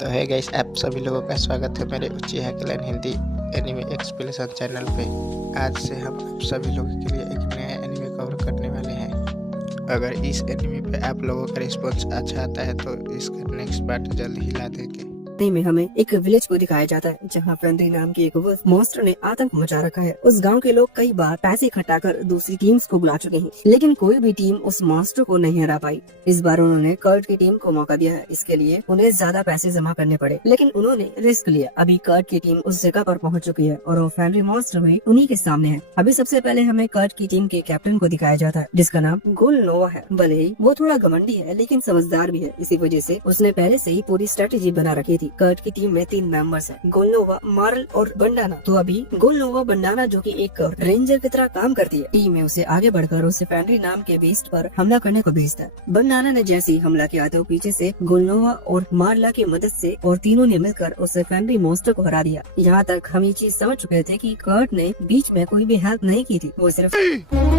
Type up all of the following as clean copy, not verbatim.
तो है गाइस, आप सभी लोगों का स्वागत है मेरे उचिहा clan Hindi anime explanation channel पे। आज से हम आप सभी लोगों के लिए एक नया एनिमे कवर करने वाले हैं। अगर इस एनिमे पे आप लोगों का रिस्पॉन्स अच्छा आता है तो इसका नेक्स्ट पार्ट जल्द ही ला देंगे। में हमें एक विलेज को दिखाया जाता है जहाँ फ्रेंड्री नाम के एक मॉन्स्टर ने आतंक मचा रखा है। उस गांव के लोग कई बार पैसे इकट्ठा कर दूसरी टीम्स को बुला चुके हैं, लेकिन कोई भी टीम उस मॉन्स्टर को नहीं हरा पाई। इस बार उन्होंने कर्ट की टीम को मौका दिया है। इसके लिए उन्हें ज्यादा पैसे जमा करने पड़े, लेकिन उन्होंने रिस्क लिया। अभी कर्ट की टीम उस जगह पर पहुंच चुकी है और वो फ्रेंड्री मॉन्स्टर भी उन्हीं के सामने है। अभी सबसे पहले हमें कर्ट की टीम के कैप्टन को दिखाया जाता है, जिसका नाम गोल नोवा है। भले ही वो थोड़ा घमंडी है, लेकिन समझदार भी है। इसी वजह से उसने पहले से ही पूरी स्ट्रेटेजी बना रखी थी। कर्ट की टीम में 3 मेंबर्स हैं, गोलनोवा, मार्ल और बंडाना। तो अभी गोलनोवा बंडाना, जो कि एक रेंजर की तरह काम करती है, टीम में उसे आगे बढ़कर उसे फ्रेंड्री नाम के बीस्ट पर हमला करने को भेजता है। बंडाना ने जैसे ही हमला किया तो पीछे से गोलनोवा और मार्ला की मदद से और तीनों ने मिलकर उस फ्रेंड्री मॉन्स्टर को हरा दिया। यहाँ तक हम ये चीज समझ चुके थे कि कर्ट ने बीच में कोई भी हेल्प नहीं की थी, वो सिर्फ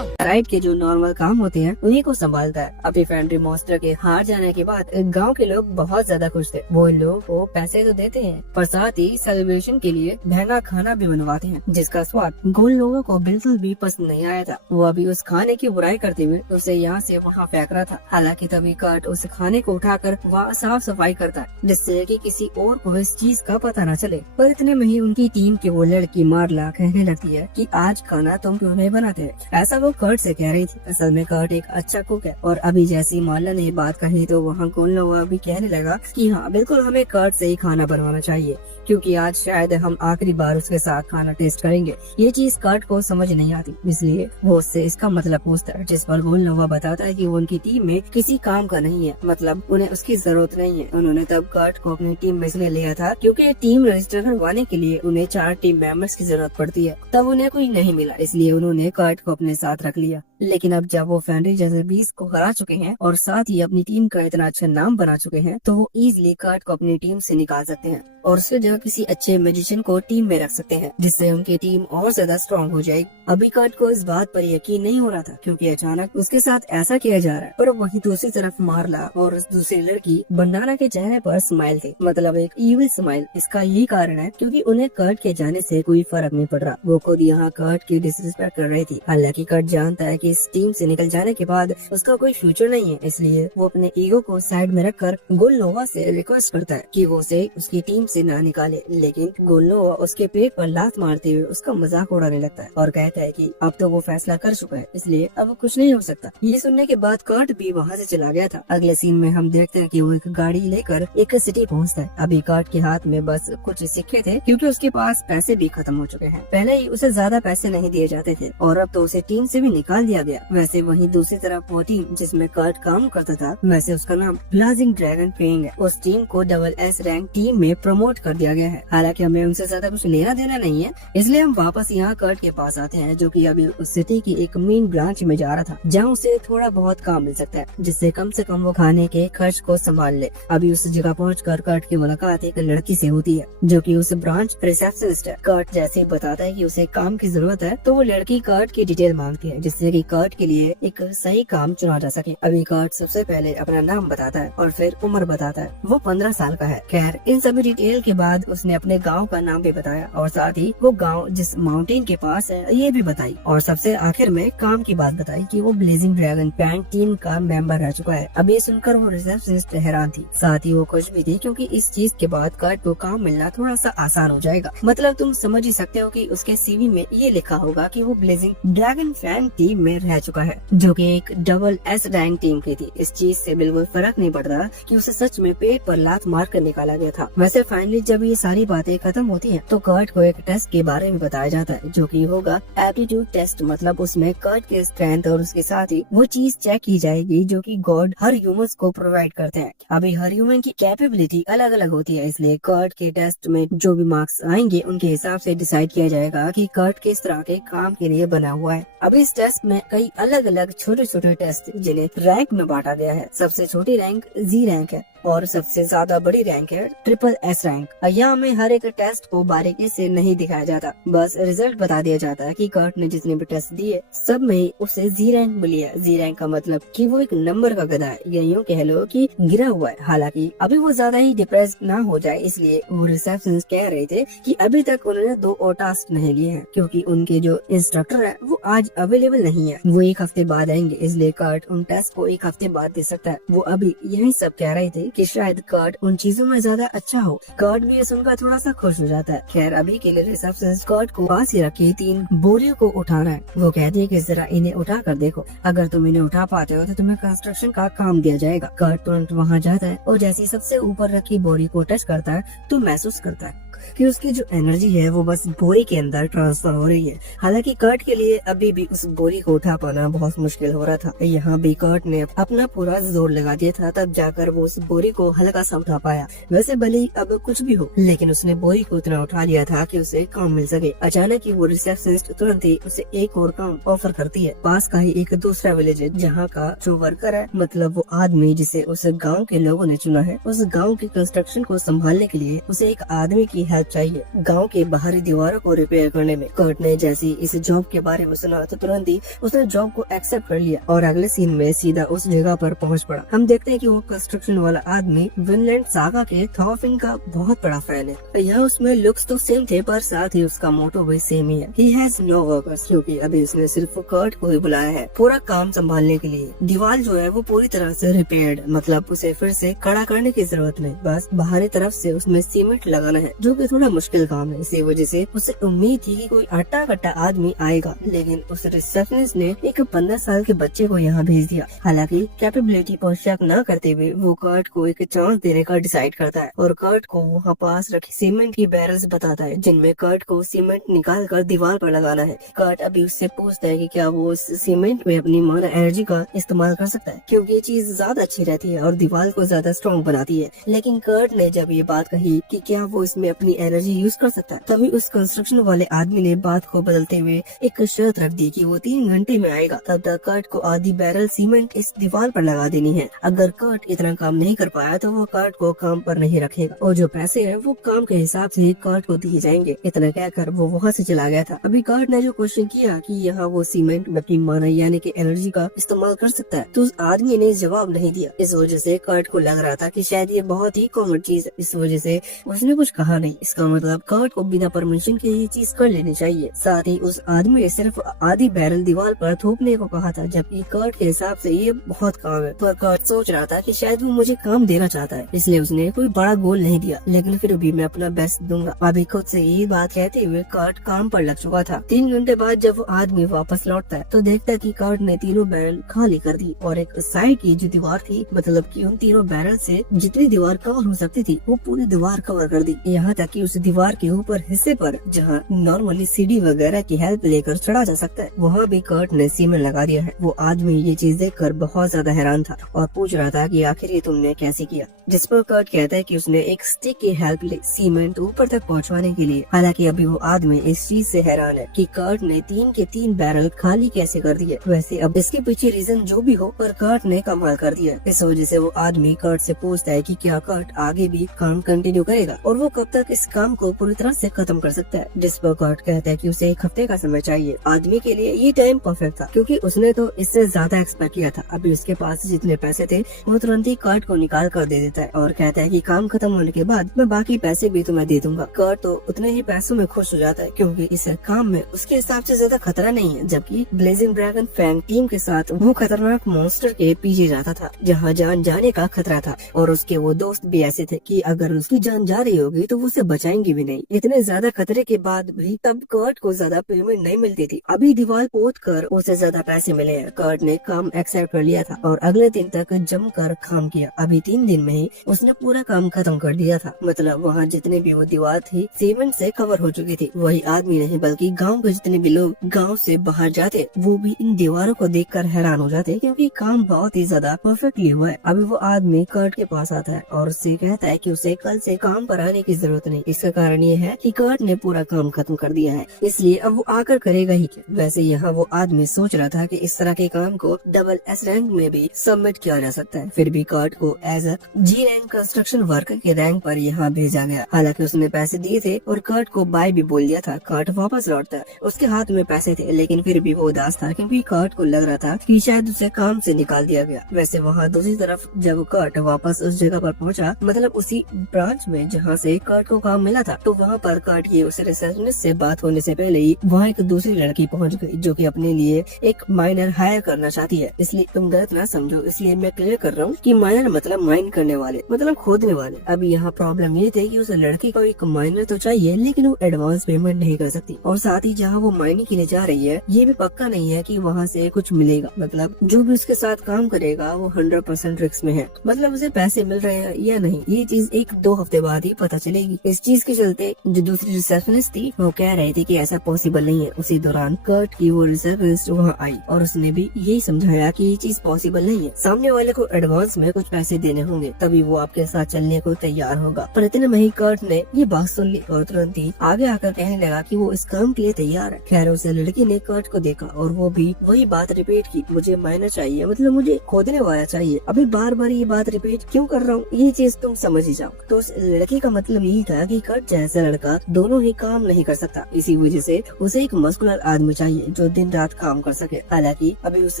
राइट के जो नॉर्मल काम होते हैं उन्हीं को संभालता है। अभी फ्रेंड्री मॉन्स्टर के हार जाने के बाद गांव के लोग बहुत ज्यादा खुश थे। वो लोग को पैसे तो देते हैं, पर साथ ही सेलिब्रेशन के लिए महंगा खाना भी बनवाते हैं, जिसका स्वाद गोल लोगों को बिल्कुल भी पसंद नहीं आया था। वो अभी उस खाने की बुराई करते हुए उसे यहाँ से वहाँ फेंक रहा था। हालांकि तभी कर्ट उस खाने को उठाकर वहाँ साफ सफाई करता है, जिससे कि किसी और को इस चीज का पता न चले। पर इतने में ही उनकी टीम की वो लड़की मार्ला कहने लगती है कि आज खाना तुम क्यों नहीं बनाते। ऐसा वो कर्ट से कह रही थी। असल में कर्ट एक अच्छा कुक है। और अभी जैसी मार्ला ने बात कही तो वहाँ गोलनोवा भी कहने लगा कि हाँ बिल्कुल, हमें कर्ट से ही खाना बनवाना चाहिए, क्योंकि आज शायद हम आखिरी बार उसके साथ खाना टेस्ट करेंगे। ये चीज कर्ट को समझ नहीं आती, इसलिए वो उससे इसका मतलब पूछता है, जिस पर गोलनोवा बताता है कि वो उनकी टीम में किसी काम का नहीं है, मतलब उन्हें उसकी जरूरत नहीं है। उन्होंने तब कर्ट को अपनी टीम में इसलिए लिया था क्योंकि टीम रजिस्टर करवाने के लिए उन्हें 4 टीम मेंबर्स की जरूरत पड़ती है। तब उन्हें कोई नहीं मिला, इसलिए उन्होंने कर्ट को अपने साथ रख लिया। लेकिन अब जब वो फ्रेंड्री जैसे बीस को हरा चुके हैं और साथ ही अपनी टीम का इतना अच्छा नाम बना चुके हैं, तो वो इजीली कर्ट को अपनी टीम से निकाल सकते हैं और उसकी जगह किसी अच्छे मैजिशियन को टीम में रख सकते हैं, जिससे उनकी टीम और ज्यादा स्ट्रॉन्ग हो जाएगी। अभी कर्ट को इस बात पर यकीन नहीं हो रहा था, क्योंकि अचानक उसके साथ ऐसा किया जा रहा है। पर वहीं दूसरी तरफ मार्ला और उस दूसरी लड़की बंडाना के चेहरे पर स्माइल थी, मतलब एक इविल स्माइल। इसका यही कारण है क्योंकि उन्हें कर्ट के जाने से कोई फर्क नहीं पड़ रहा। वो खुद यहाँ कर्ट की डिसरिस्पेक्ट कर रही थी। हालांकि कर्ट जानता है कि इस टीम से निकल जाने के बाद उसका कोई फ्यूचर नहीं है, इसलिए वो अपने ईगो को साइड में रखकर गोलनोवा से रिक्वेस्ट करता है कि वो उसे उसकी टीम से ना निकाले। लेकिन गोलनोवा उसके पेट पर लात मारते हुए उसका मजाक उड़ाने लगता है और कहता है कि अब तो वो फैसला कर चुका है, इसलिए अब कुछ नहीं हो सकता। ये सुनने के बाद कर्ट भी वहाँ से चला गया था। अगले सीन में हम देखते हैं कि वो एक गाड़ी लेकर एक सिटी पहुँचता है। अभी कर्ट के हाथ में बस कुछ सिक्के थे, क्योंकि उसके पास पैसे भी खत्म हो चुके हैं। पहले ही उसे ज्यादा पैसे नहीं दिए जाते थे और अब तो उसे टीम से भी निकाल दिया गया। वैसे वहीं दूसरी तरफ वो टीम जिसमें कर्ट काम करता था, वैसे उसका नाम ब्लाजिंग ड्रैगन पेंग है। उस टीम को डबल एस रैंक टीम में प्रमोट कर दिया गया है। हालांकि हमें उनसे ज्यादा कुछ लेना देना नहीं है, इसलिए हम वापस यहाँ कर्ट के पास आते हैं, जो कि अभी उस सिटी की एक मेन ब्रांच में जा रहा था, जहाँ उसे थोड़ा बहुत काम मिल सकता है, जिससे कम से कम वो खाने के खर्च को संभाल ले। अभी उस जगह पहुंचकर कर्ट की मुलाकात एक लड़की से होती है, जो कि उस ब्रांच रिसेप्शनिस्ट है। कर्ट जैसे ही बताता है कि उसे काम की जरूरत है, तो वो लड़की कर्ट की डिटेल मांगती है, जिससे कि कर्ट के लिए एक सही काम चुना जा सके। अभी कर्ट सबसे पहले अपना नाम बताता है और फिर उम्र बताता है। वो 15 साल का है। खैर, इन सभी डिटेल के बाद उसने अपने गांव का नाम भी बताया और साथ ही वो गांव जिस माउंटेन के पास है ये भी बताई, और सबसे आखिर में काम की बात बताई कि वो ब्लेजिंग ड्रैगन पैंट टीम का मेंबर रह चुका है। अब ये सुनकर वो रिसेप्शनिस्ट हैरान थी, साथ ही वो खुश भी थी, क्योंकि इस चीज के बाद कर्ट को काम मिलना थोड़ा सा आसान हो जाएगा। मतलब तुम समझ ही सकते हो कि उसके सीवी में ये लिखा होगा कि वो ब्लेजिंग ड्रैगन पैंट टीम में रह चुका है, जो कि एक डबल एस रैंक टीम की थी। इस चीज से बिल्कुल फर्क नहीं पड़ता कि उसे सच में पेट पर लात मार कर निकाला गया था। वैसे फाइनली जब ये सारी बातें खत्म होती हैं, तो कर्ट को एक टेस्ट के बारे में बताया जाता है, जो कि होगा एप्टीट्यूड टेस्ट। मतलब उसमें कर्ट के स्ट्रेंथ और उसके साथ ही वो चीज चेक की जाएगी जो कि गॉड हर ह्यूमंस को प्रोवाइड करते हैं। अभी हर ह्यूमन की कैपेबिलिटी अलग अलग होती है, इसलिए कर्ट के टेस्ट में जो भी मार्क्स आएंगे उनके हिसाब से डिसाइड किया जाएगा कि कर्ट किस तरह के काम के लिए बना हुआ है। अब इस टेस्ट में कई अलग अलग छोटे छोटे टेस्ट जिन्हें रैंक में बांटा गया है। सबसे छोटी रैंक जी रैंक है, और सबसे ज्यादा बड़ी रैंक है SSS रैंक। यहाँ में हर एक टेस्ट को बारीकी से नहीं दिखाया जाता, बस रिजल्ट बता दिया जाता है कि कर्ट ने जितने भी टेस्ट दिए सब में उसे जी रैंक मिली है। जी रैंक का मतलब कि वो एक नंबर का गधा है, या यूँ कह लो कि गिरा हुआ है। हालांकि अभी वो ज्यादा ही डिप्रेस ना हो जाए इसलिए वो रिसेप्शनिस्ट कह रहे थे कि अभी तक उन्होंने 2 और टास्क नहीं लिए हैं, क्योंकि उनके जो इंस्ट्रक्टर है वो आज अवेलेबल नहीं है, वो 1 हफ्ते बाद आएंगे, इसलिए कर्ट उन टेस्ट को 1 हफ्ते बाद दे सकता है। वो अभी यही सब कह रहे थे कि शायद कर्ट उन चीजों में ज्यादा अच्छा हो। कर्ट भी ये सुनकर थोड़ा सा खुश हो जाता है। खैर अभी के लिए रिसेप्शनिस्ट कर्ट को पास ही रखे 3 बोरियों को उठाना है। वो कहती है कि जरा इन्हें उठा कर देखो, अगर तुम इन्हें उठा पाते हो तो तुम्हें कंस्ट्रक्शन का काम दिया जाएगा। कर्ट तुरंत वहाँ जाता है और जैसे ही सबसे ऊपर रखी बोरी को टच करता है तो महसूस करता है कि उसकी जो एनर्जी है वो बस बोरी के अंदर ट्रांसफर हो रही है। हालांकि कर्ट के लिए अभी भी उस बोरी को उठा पाना बहुत मुश्किल हो रहा था। यहाँ भी कर्ट ने अपना पूरा जोर लगा दिया था, तब जाकर वो उस बोरी को हल्का सा उठा पाया। वैसे भले ही अब कुछ भी हो, लेकिन उसने बोरी को इतना उठा लिया था कि उसे काम मिल सके। अचानक ही वो रिसेप्शनिस्ट तुरंत ही उसे एक और काम ऑफर करती है। पास का ही एक दूसरा विलेज है जहाँ का जो वर्कर है, मतलब वो आदमी जिसे उस गाँव के लोगों ने चुना है, उस गाँव की कंस्ट्रक्शन को संभालने के लिए उसे एक आदमी की हेल्प चाहिए गांव के बाहरी दीवारों को रिपेयर करने में। कर्ट ने जैसे इस जॉब के बारे में सुना तो तुरंत ही उसने जॉब को एक्सेप्ट कर लिया और अगले सीन में सीधा उस जगह पर पहुंच पड़ा। हम देखते हैं कि वो कंस्ट्रक्शन वाला आदमी विनलैंड सागा के थॉरफिन का बहुत बड़ा फैन है। यहाँ उसमें लुक्स तो सेम थे पर साथ ही उसका मोटो भी सेम ही है, ही हैज नो वर्कर्स, क्योंकि अभी उसने सिर्फ कर्ट को ही बुलाया है पूरा काम संभालने के लिए। दीवार जो है वो पूरी तरह से रिपेयर्ड, मतलब उसे फिर से खड़ा करने की जरूरत नहीं, बस बाहरी तरफ से उसमें सीमेंट लगाना है, जो कि थोड़ा मुश्किल काम है। इसी वजह से उसे उम्मीद थी कि कोई अट्टा कट्टा आदमी आएगा, लेकिन उस रिसेप्शनिस्ट ने एक 15 साल के बच्चे को यहाँ भेज दिया। हालांकि कैपेबिलिटी पर शक न करते हुए वो कर्ट को एक चांस देने का डिसाइड करता है और कर्ट को वहाँ पास रखी सीमेंट की बैरल्स बताता है जिनमें कर्ट को सीमेंट निकाल कर दीवार पर लगाना है। कर्ट अभी उससे पूछता है कि क्या वो उस सीमेंट में अपनी माना एनर्जी का इस्तेमाल कर सकता है, क्योंकि ये चीज ज्यादा अच्छी रहती है और दीवार को ज्यादा स्ट्रॉन्ग बनाती है। लेकिन कर्ट ने जब ये बात कही कि क्या वो इसमें अपनी एनर्जी यूज कर सकता है, तभी उस कंस्ट्रक्शन वाले आदमी ने बात को बदलते हुए एक शर्त रख दी कि वो 3 घंटे में आएगा, तब तक कर्ट को आधी बैरल सीमेंट इस दीवार पर लगा देनी है। अगर कर्ट इतना काम नहीं कर पाया तो वो कर्ट को काम पर नहीं रखेगा और जो पैसे है वो काम के हिसाब से कर्ट को दिए जाएंगे। इतना कहकर वो वहाँ से चला गया था। अभी कर्ट ने जो क्वेश्चन किया कि यहाँ वो सीमेंट में अपनी माना यानी कि एनर्जी का इस्तेमाल कर सकता है, तो उस आदमी ने जवाब नहीं दिया। इस वजह से कर्ट को लग रहा था कि शायद ये बहुत ही कॉमन चीज है, इस वजह से उसने कुछ कहा नहीं। इसका मतलब कर्ट को बिना परमिशन के ये चीज कर लेनी चाहिए। साथ ही उस आदमी ने सिर्फ आधी बैरल दीवार पर थोपने को कहा था, जबकि कर्ट के हिसाब से ये बहुत काम है। पर कर्ट सोच रहा था कि शायद वो मुझे काम देना चाहता है, इसलिए उसने कोई बड़ा गोल नहीं दिया, लेकिन फिर भी मैं अपना बेस्ट दूंगा। अभी खुद से यही बात कहते हुए कर्ट काम पर लग चुका था। 3 घंटे बाद जब वो आदमी वापस लौटता है तो देखता है कि कर्ट ने तीनों बैरल खाली कर दी और एक साइड की जो दीवार थी, मतलब कि उन तीनों बैरल से जितनी दीवार कवर हो सकती थी वो पूरी दीवार कवर कर दी। यहाँ तक कि उस दीवार के ऊपर हिस्से पर जहाँ नॉर्मली सीढ़ी वगैरह की हेल्प लेकर चढ़ा जा सकता है, वहाँ भी कर्ट ने सीमेंट लगा दिया है। वो आदमी ये चीज देखकर बहुत ज्यादा हैरान था और पूछ रहा था कि आखिर ये तुमने कैसे किया, जिस पर कर्ट कहता है कि उसने एक स्टिक की हेल्प ली सीमेंट ऊपर तक पहुँचवाने के लिए। हालांकि अभी वो आदमी इस चीज से हैरान है कि कर्ट ने 3 के 3 बैरल खाली कैसे कर दिए। वैसे अब इसके पीछे रीजन जो भी हो, पर कर्ट ने कमाल कर दिया। इस वजह से वो आदमी कर्ट से पूछता है कि क्या कर्ट आगे भी काम कंटिन्यू करेगा और वो कब तक इस काम को पूरी तरह से खत्म कर सकता है, जिस पर कर्ट कहता है कि उसे 1 हफ्ते का समय चाहिए। आदमी के लिए ये टाइम परफेक्ट था, क्योंकि उसने तो इससे ज्यादा एक्सपेक्ट किया था। अभी उसके पास जितने पैसे थे वो तुरंत ही कर्ट को निकाल कर दे देता है और कहता है कि काम खत्म होने के बाद मैं बाकी पैसे भी तुम्हें दे दूंगा। कर्ट तो उतने ही पैसों में खुश हो जाता है, क्योंकि इस काम में उसके हिसाब से ज्यादा खतरा नहीं है, जबकि ब्लेजिंग ड्रैगन फैंग टीम के साथ वो खतरनाक मॉन्स्टर के पीछे जाता था जहाँ जान जाने का खतरा था। और उसके वो दोस्त भी ऐसे थे कि अगर उसकी जान जा रही होगी तो वो उसे बचाएंगे भी नहीं। इतने ज्यादा खतरे के बाद भी तब कर्ट को ज्यादा पेमेंट नहीं मिलती थी। अभी दीवार पोत कर उसे ज्यादा पैसे मिले हैं। कर्ट ने काम एक्सेप्ट कर लिया था और अगले दिन तक जमकर काम किया। अभी 3 दिन में ही उसने पूरा काम खत्म कर दिया था। मतलब वहाँ जितने भी वो दीवार थी सीमेंट से कवर हो चुकी थी। वही आदमी नहीं बल्कि गाँव के जितने भी लोग गाँव से बाहर जाते वो भी इन दीवारों को देखकर हैरान हो जाते, क्योंकि काम बहुत ही ज्यादा परफेक्टली हुआ है। अभी वो आदमी कर्ट के पास आता है और उससे कहता है कि उसे कल से काम पर आने की जरूरत नहीं। इसका कारण ये है कि कर्ट ने पूरा काम खत्म कर दिया है, इसलिए अब वो आकर करेगा ही क्या। वैसे यहाँ वो आदमी सोच रहा था कि इस तरह के काम को SS रैंक में भी सबमिट किया जा सकता है, फिर भी कर्ट को as a G rank construction worker के रैंक पर यहाँ भेजा गया। हालांकि उसने पैसे दिए थे और कर्ट को बाय भी बोल दिया था। कर्ट वापस लौटता, उसके हाथ में पैसे थे, लेकिन फिर भी वो उदास था क्योंकि कर्ट को लग रहा था कि शायद उसे काम से निकाल दिया गया। वैसे वहाँ दूसरी तरफ जब कर्ट वापस उस जगह पर पहुँचा, मतलब उसी ब्रांच में जहाँ से कर्ट को काम मिला था, तो वहाँ पर कर्ट की उस रिसेप्शनिस्ट से बात होने से पहले ही वहाँ एक दूसरी लड़की पहुँच गई जो कि अपने लिए एक माइनर हायर करना चाहती है। इसलिए तुम गलत ना समझो, इसलिए मैं क्लियर कर रहा हूँ कि माइनर मतलब माइन करने वाले, मतलब खोदने वाले। अभी यहाँ प्रॉब्लम ये थी कि उस लड़की को एक माइनर तो चाहिए, लेकिन वो एडवांस पेमेंट नहीं कर सकती, और साथ ही जहाँ वो माइनिंग के लिए जा रही है ये भी पक्का नहीं है कि वहाँ से कुछ मिलेगा। मतलब जो भी उसके साथ काम करेगा वो 100% रिस्क में है, मतलब उसे पैसे मिल रहे हैं या नहीं ये चीज 1-2 हफ्ते बाद ही पता चलेगी। इस चीज के चलते जो दूसरी रिसेप्शनिस्ट थी वो कह रही थी कि ऐसा पॉसिबल नहीं है। उसी दौरान कर्ट की वो रिसेप्शनिस्ट वहाँ आई और उसने भी यही समझाया कि ये चीज पॉसिबल नहीं है, सामने वाले को एडवांस में कुछ पैसे देने होंगे तभी वो आपके साथ चलने को तैयार होगा। पर इतने में ही कर्ट ने ये बात सुन ली और तुरंत ही आगे आकर कहने लगा कि वो इस काम के लिए तैयार है। खैर उस लड़की ने कर्ट को देखा और वो भी वही बात रिपीट की, मुझे माइनर चाहिए, मतलब मुझे खोदने वाला चाहिए। अभी बार बार ये बात रिपीट क्यों कर रहा हूँ ये चीज तुम समझ ही जाओ। तो उस लड़की का मतलब यही था कि कर्ट जैसा लड़का दोनों ही काम नहीं कर सकता, इसी वजह से उसे एक मस्कुलर आदमी चाहिए जो दिन रात काम कर सके। हालांकि अभी उस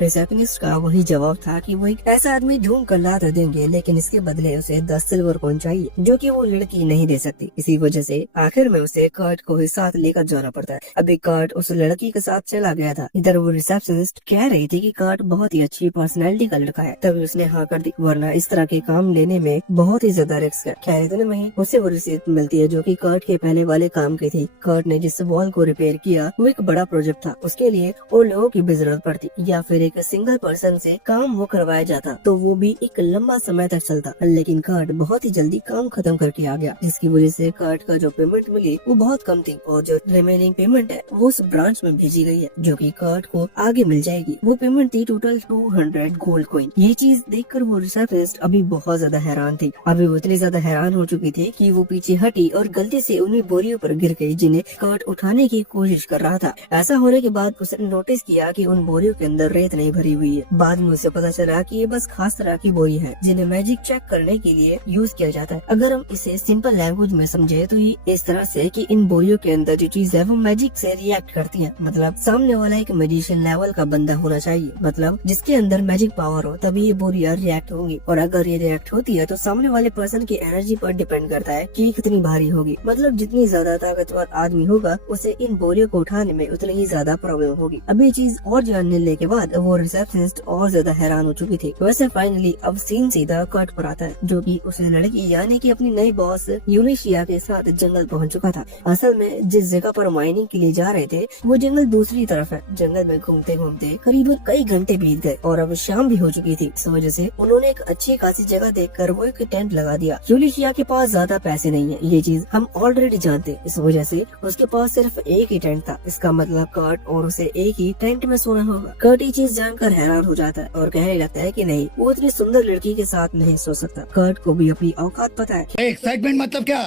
रिसेप्शनिस्ट का वही जवाब था कि वो एक ऐसा आदमी ढूंढ कर ला देंगे, लेकिन इसके बदले उसे 10 सिल्वर कॉइन चाहिए जो कि वो लड़की नहीं दे सकती। इसी वजह से आखिर में उसे कर्ट को ही साथ लेकर जाना पड़ता है। अभी कर्ट उस लड़की के साथ चला गया था। इधर वो रिसेप्शनिस्ट कह रही थी कि कर्ट बहुत ही अच्छी पर्सनैलिटी का लड़का है, तभी उसने हाँ कर दी, वरना इस तरह के काम लेने में बहुत ही ज्यादा रिस्क है। खैर इतने में ही उसे वो रिसीप्ट मिलती है जो कि कर्ट के पहले वाले काम की थी। कर्ट ने जिस वॉल को रिपेयर किया वो एक बड़ा प्रोजेक्ट था, उसके लिए और लोगों की भी जरूरत पड़ती, या फिर एक सिंगल पर्सन से काम वो करवाया जाता तो वो भी एक लंबा समय तक चलता। लेकिन कर्ट बहुत ही जल्दी काम खत्म करके आ गया, जिसकी वजह से कर्ट का जो पेमेंट मिली वो बहुत कम थी, और जो रिमेनिंग पेमेंट है वो उस ब्रांच में भेजी गई है जो कि कर्ट को आगे मिल जाएगी। वो पेमेंट थी टोटल 200 गोल्ड कॉइन। ये चीज देखकर वो रिसेप्शनिस्ट अभी बहुत ज्यादा हैरान थी। अभी वो इतनी ज्यादा हैरान हो चुकी थी कि वो पीछे हटी और गलती से उन्हीं बोरियों पर गिर गई जिन्हें कर्ट उठाने की कोशिश कर रहा था। ऐसा होने के बाद उसने नोटिस किया कि उन बोरियों के अंदर रेत नहीं भरी हुई है। बाद में उसे पता चला कि ये बस खास तरह की बोरी है जिन्हें मैजिक चेक करने के लिए यूज किया जाता है। अगर हम इसे सिंपल लैंग्वेज में समझे तो ये इस तरह से कि इन बोरियों के अंदर जो चीज है वो मैजिक से रिएक्ट करती है। मतलब सामने वाला एक मैजिशियन लेवल का बंदा होना चाहिए, मतलब जिसके अंदर मैजिक पावर हो, तभी ये बोरियां रिएक्ट होंगी। और अगर ये रिएक्ट होती है तो सामने वाले पर्सन की एनर्जी पर डिपेंड करता है कि कितनी भारी होगी। मतलब जितनी ज्यादा ताकतवर आदमी होगा उसे इन बोरियों को उठाने में उतनी ही ज्यादा प्रॉब्लम होगी। अब ये चीज और जानने के बाद वो रिसेप्शनिस्ट और ज्यादा हैरान हो चुकी थी। वैसे फाइनली अब सीन सीधा कर्ट पर आता है जो कि उस लड़की यानी कि अपनी नई बॉस यूलिशिया के साथ जंगल पहुंच चुका था। असल में जिस जगह पर माइनिंग के लिए जा रहे थे वो जंगल दूसरी तरफ है। जंगल में घूमते घूमते करीबन कई घंटे बीत गए और अब शाम भी हो चुकी थी। इस वजह से उन्होंने एक अच्छी खासी जगह देखकर वो एक टेंट लगा दिया। यूलिशिया के पास ज्यादा पैसे नहीं है, ये चीज हम ऑलरेडी जानते। इस वजह से उसके पास सिर्फ एक ही टेंट था। इसका मतलब कर्ट और उसे एक ही टेंट में सोना होगा। कर्ट ये चीज जानकर हैरान हो जाता है और कहने लगता है कि नहीं, वो इतनी सुंदर लड़की के साथ नहीं सो सकता। कर्ट को भी अपनी औकात पता है। एक्साइटमेंट मतलब क्या?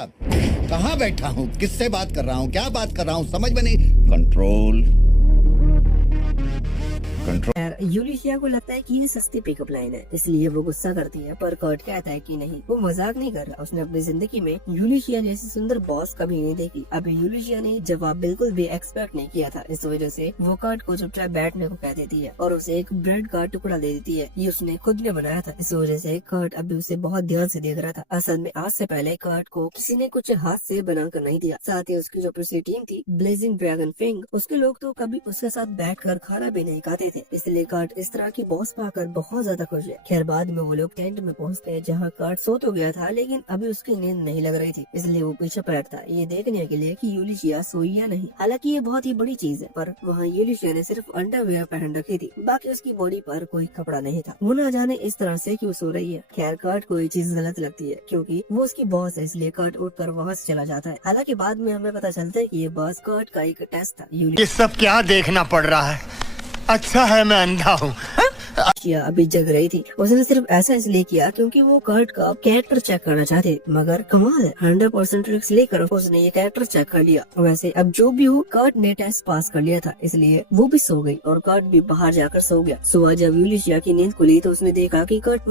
कहाँ बैठा हूँ, किससे बात कर रहा हूँ, क्या बात कर रहा हूँ, समझ में नहीं। कंट्रोल। यूलिशिया को लगता है कि ये सस्ती पिकअप लाइन है, इसलिए वो गुस्सा करती है, पर कर्ट कहता है कि नहीं, वो मजाक नहीं कर रहा। उसने अपनी जिंदगी में यूलिशिया जैसी सुंदर बॉस कभी नहीं देखी। अभी यूलिशिया ने जवाब बिल्कुल भी एक्सपेक्ट नहीं किया था। इस वजह से वो कर्ट को चुपचाप बैठने को कह देती है और उसे एक ब्रेड का टुकड़ा दे देती है। ये उसने खुद ने बनाया था। इस वजह से कर्ट अभी उसे बहुत ध्यान से देख रहा था। असल में आज से पहले कर्ट को किसी ने कुछ हाथ से बनाकर नहीं दिया। साथ ही उसकी जो पिछली टीम थी ब्लेजिंग ड्रैगन फिंग, उसके लोग तो कभी उसके साथ बैठकर खाना भी नहीं खाते थे। इसलिए कर्ट इस तरह की बॉस पाकर बहुत ज्यादा खुश है। खैर बाद में वो लोग टेंट में पहुंचते हैं जहाँ कर्ट सो तो गया था, लेकिन अभी उसकी नींद नहीं लग रही थी, इसलिए वो पीछे पलटता ये देखने के लिए कि यूलिशिया सोई या नहीं। हालांकि ये बहुत ही बड़ी चीज है, पर वहाँ यूलिशिया ने सिर्फ अंडरवेयर पहन रखी थी, बाकी उसकी बॉडी पर कोई कपड़ा नहीं था। वो न जाने इस तरह से क्यों सो रही है। खैर कर्ट को ये चीज गलत लगती है क्योंकि वो उसकी बॉस है, इसलिए कर्ट उठकर वहाँ से चला जाता है। हालांकि बाद में हमें पता चलता है कि ये बॉस कर्ट का एक टेस्ट था। ये सब क्या देखना पड़ रहा है? अच्छा है मैं अंधा हूँ। यूलिशिया अभी जग रही थी। उसने सिर्फ ऐसा इसलिए किया क्योंकि वो कर्ट का कैरेक्टर चेक करना चाहते। मगर कमाल है, 100% रिस्क लेकर उसने ये कैरेक्टर चेक कर लिया। वैसे अब जो भी हो, कर्ट ने टेस्ट पास कर लिया था, इसलिए वो भी सो गई और कर्ट भी बाहर जाकर सो गया। सुबह जब यूलिशिया की नींद खुली तो उसने देखा कि कर्ट